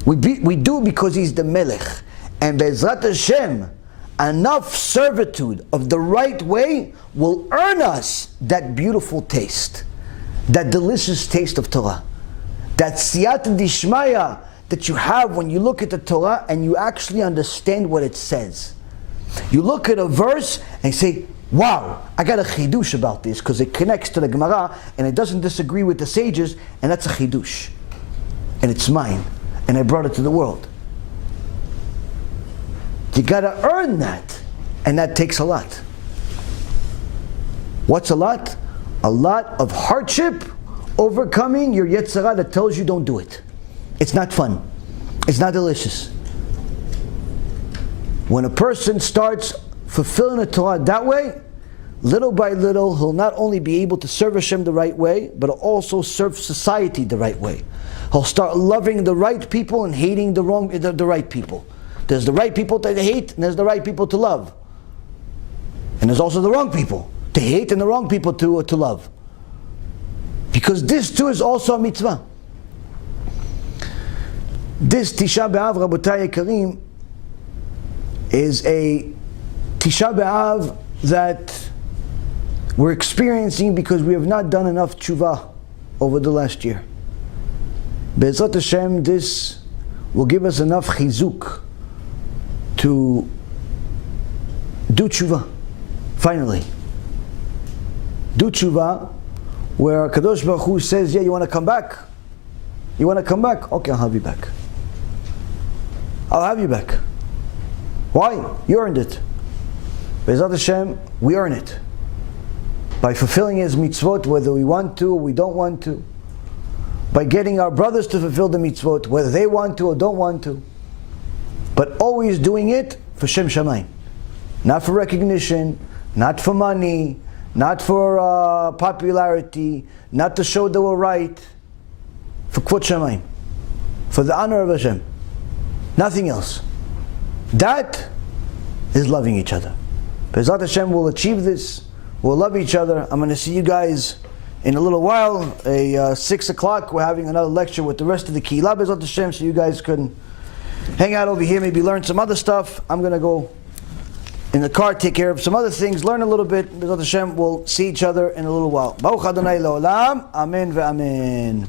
We do it because He's the Melech. And Be'ezrat Hashem, enough servitude of the right way will earn us that beautiful taste, that delicious taste of Torah, that siyata dishmaya that you have when you look at the Torah and you actually understand what it says. You look at a verse and say, wow, I got a chidush about this because it connects to the Gemara and it doesn't disagree with the sages, and that's a chidush. And it's mine. And I brought it to the world. You got to earn that. And that takes a lot. What's a lot? A lot of hardship, overcoming your Yetzirah that tells you don't do it. It's not fun. It's not delicious. When a person starts fulfilling the Torah that way, little by little, he'll not only be able to serve Hashem the right way, but he'll also serve society the right way. He'll start loving the right people and hating the right people. There's the right people to hate, and there's the right people to love. And there's also the wrong people to hate and the wrong people to love. Because this too is also a mitzvah. This Tisha B'Av, Rabotai Yekarim, is a Tisha B'Av that we're experiencing because we have not done enough tshuva over the last year. Be'ezrat Hashem, this will give us enough chizuk to do tshuva, finally. Do tshuva, where Kadosh Baruch Hu says, yeah, you want to come back? You want to come back? Okay, I'll have you back. I'll have you back. Why? You earned it. Be'ezrat Hashem, we earn it. By fulfilling His mitzvot, whether we want to or we don't want to. By getting our brothers to fulfill the mitzvot, whether they want to or don't want to. But always doing it for Shem Shamayim. Not for recognition, not for money, not for popularity, not to show that we're right. For Kvod Shamayim. For the honor of Hashem. Nothing else. That is loving each other. Be'ezrat Hashem will achieve this. We'll love each other. I'm going to see you guys in a little while. 6 o'clock, we're having another lecture with the rest of the Kehillah, Be'ezrat Hashem, so you guys can hang out over here, maybe learn some other stuff. I'm going to go in the car, take care of some other things, learn a little bit. Be'ezrat Hashem, we'll see each other in a little while. Baruch Adonai Le'olam. Amen ve'amen.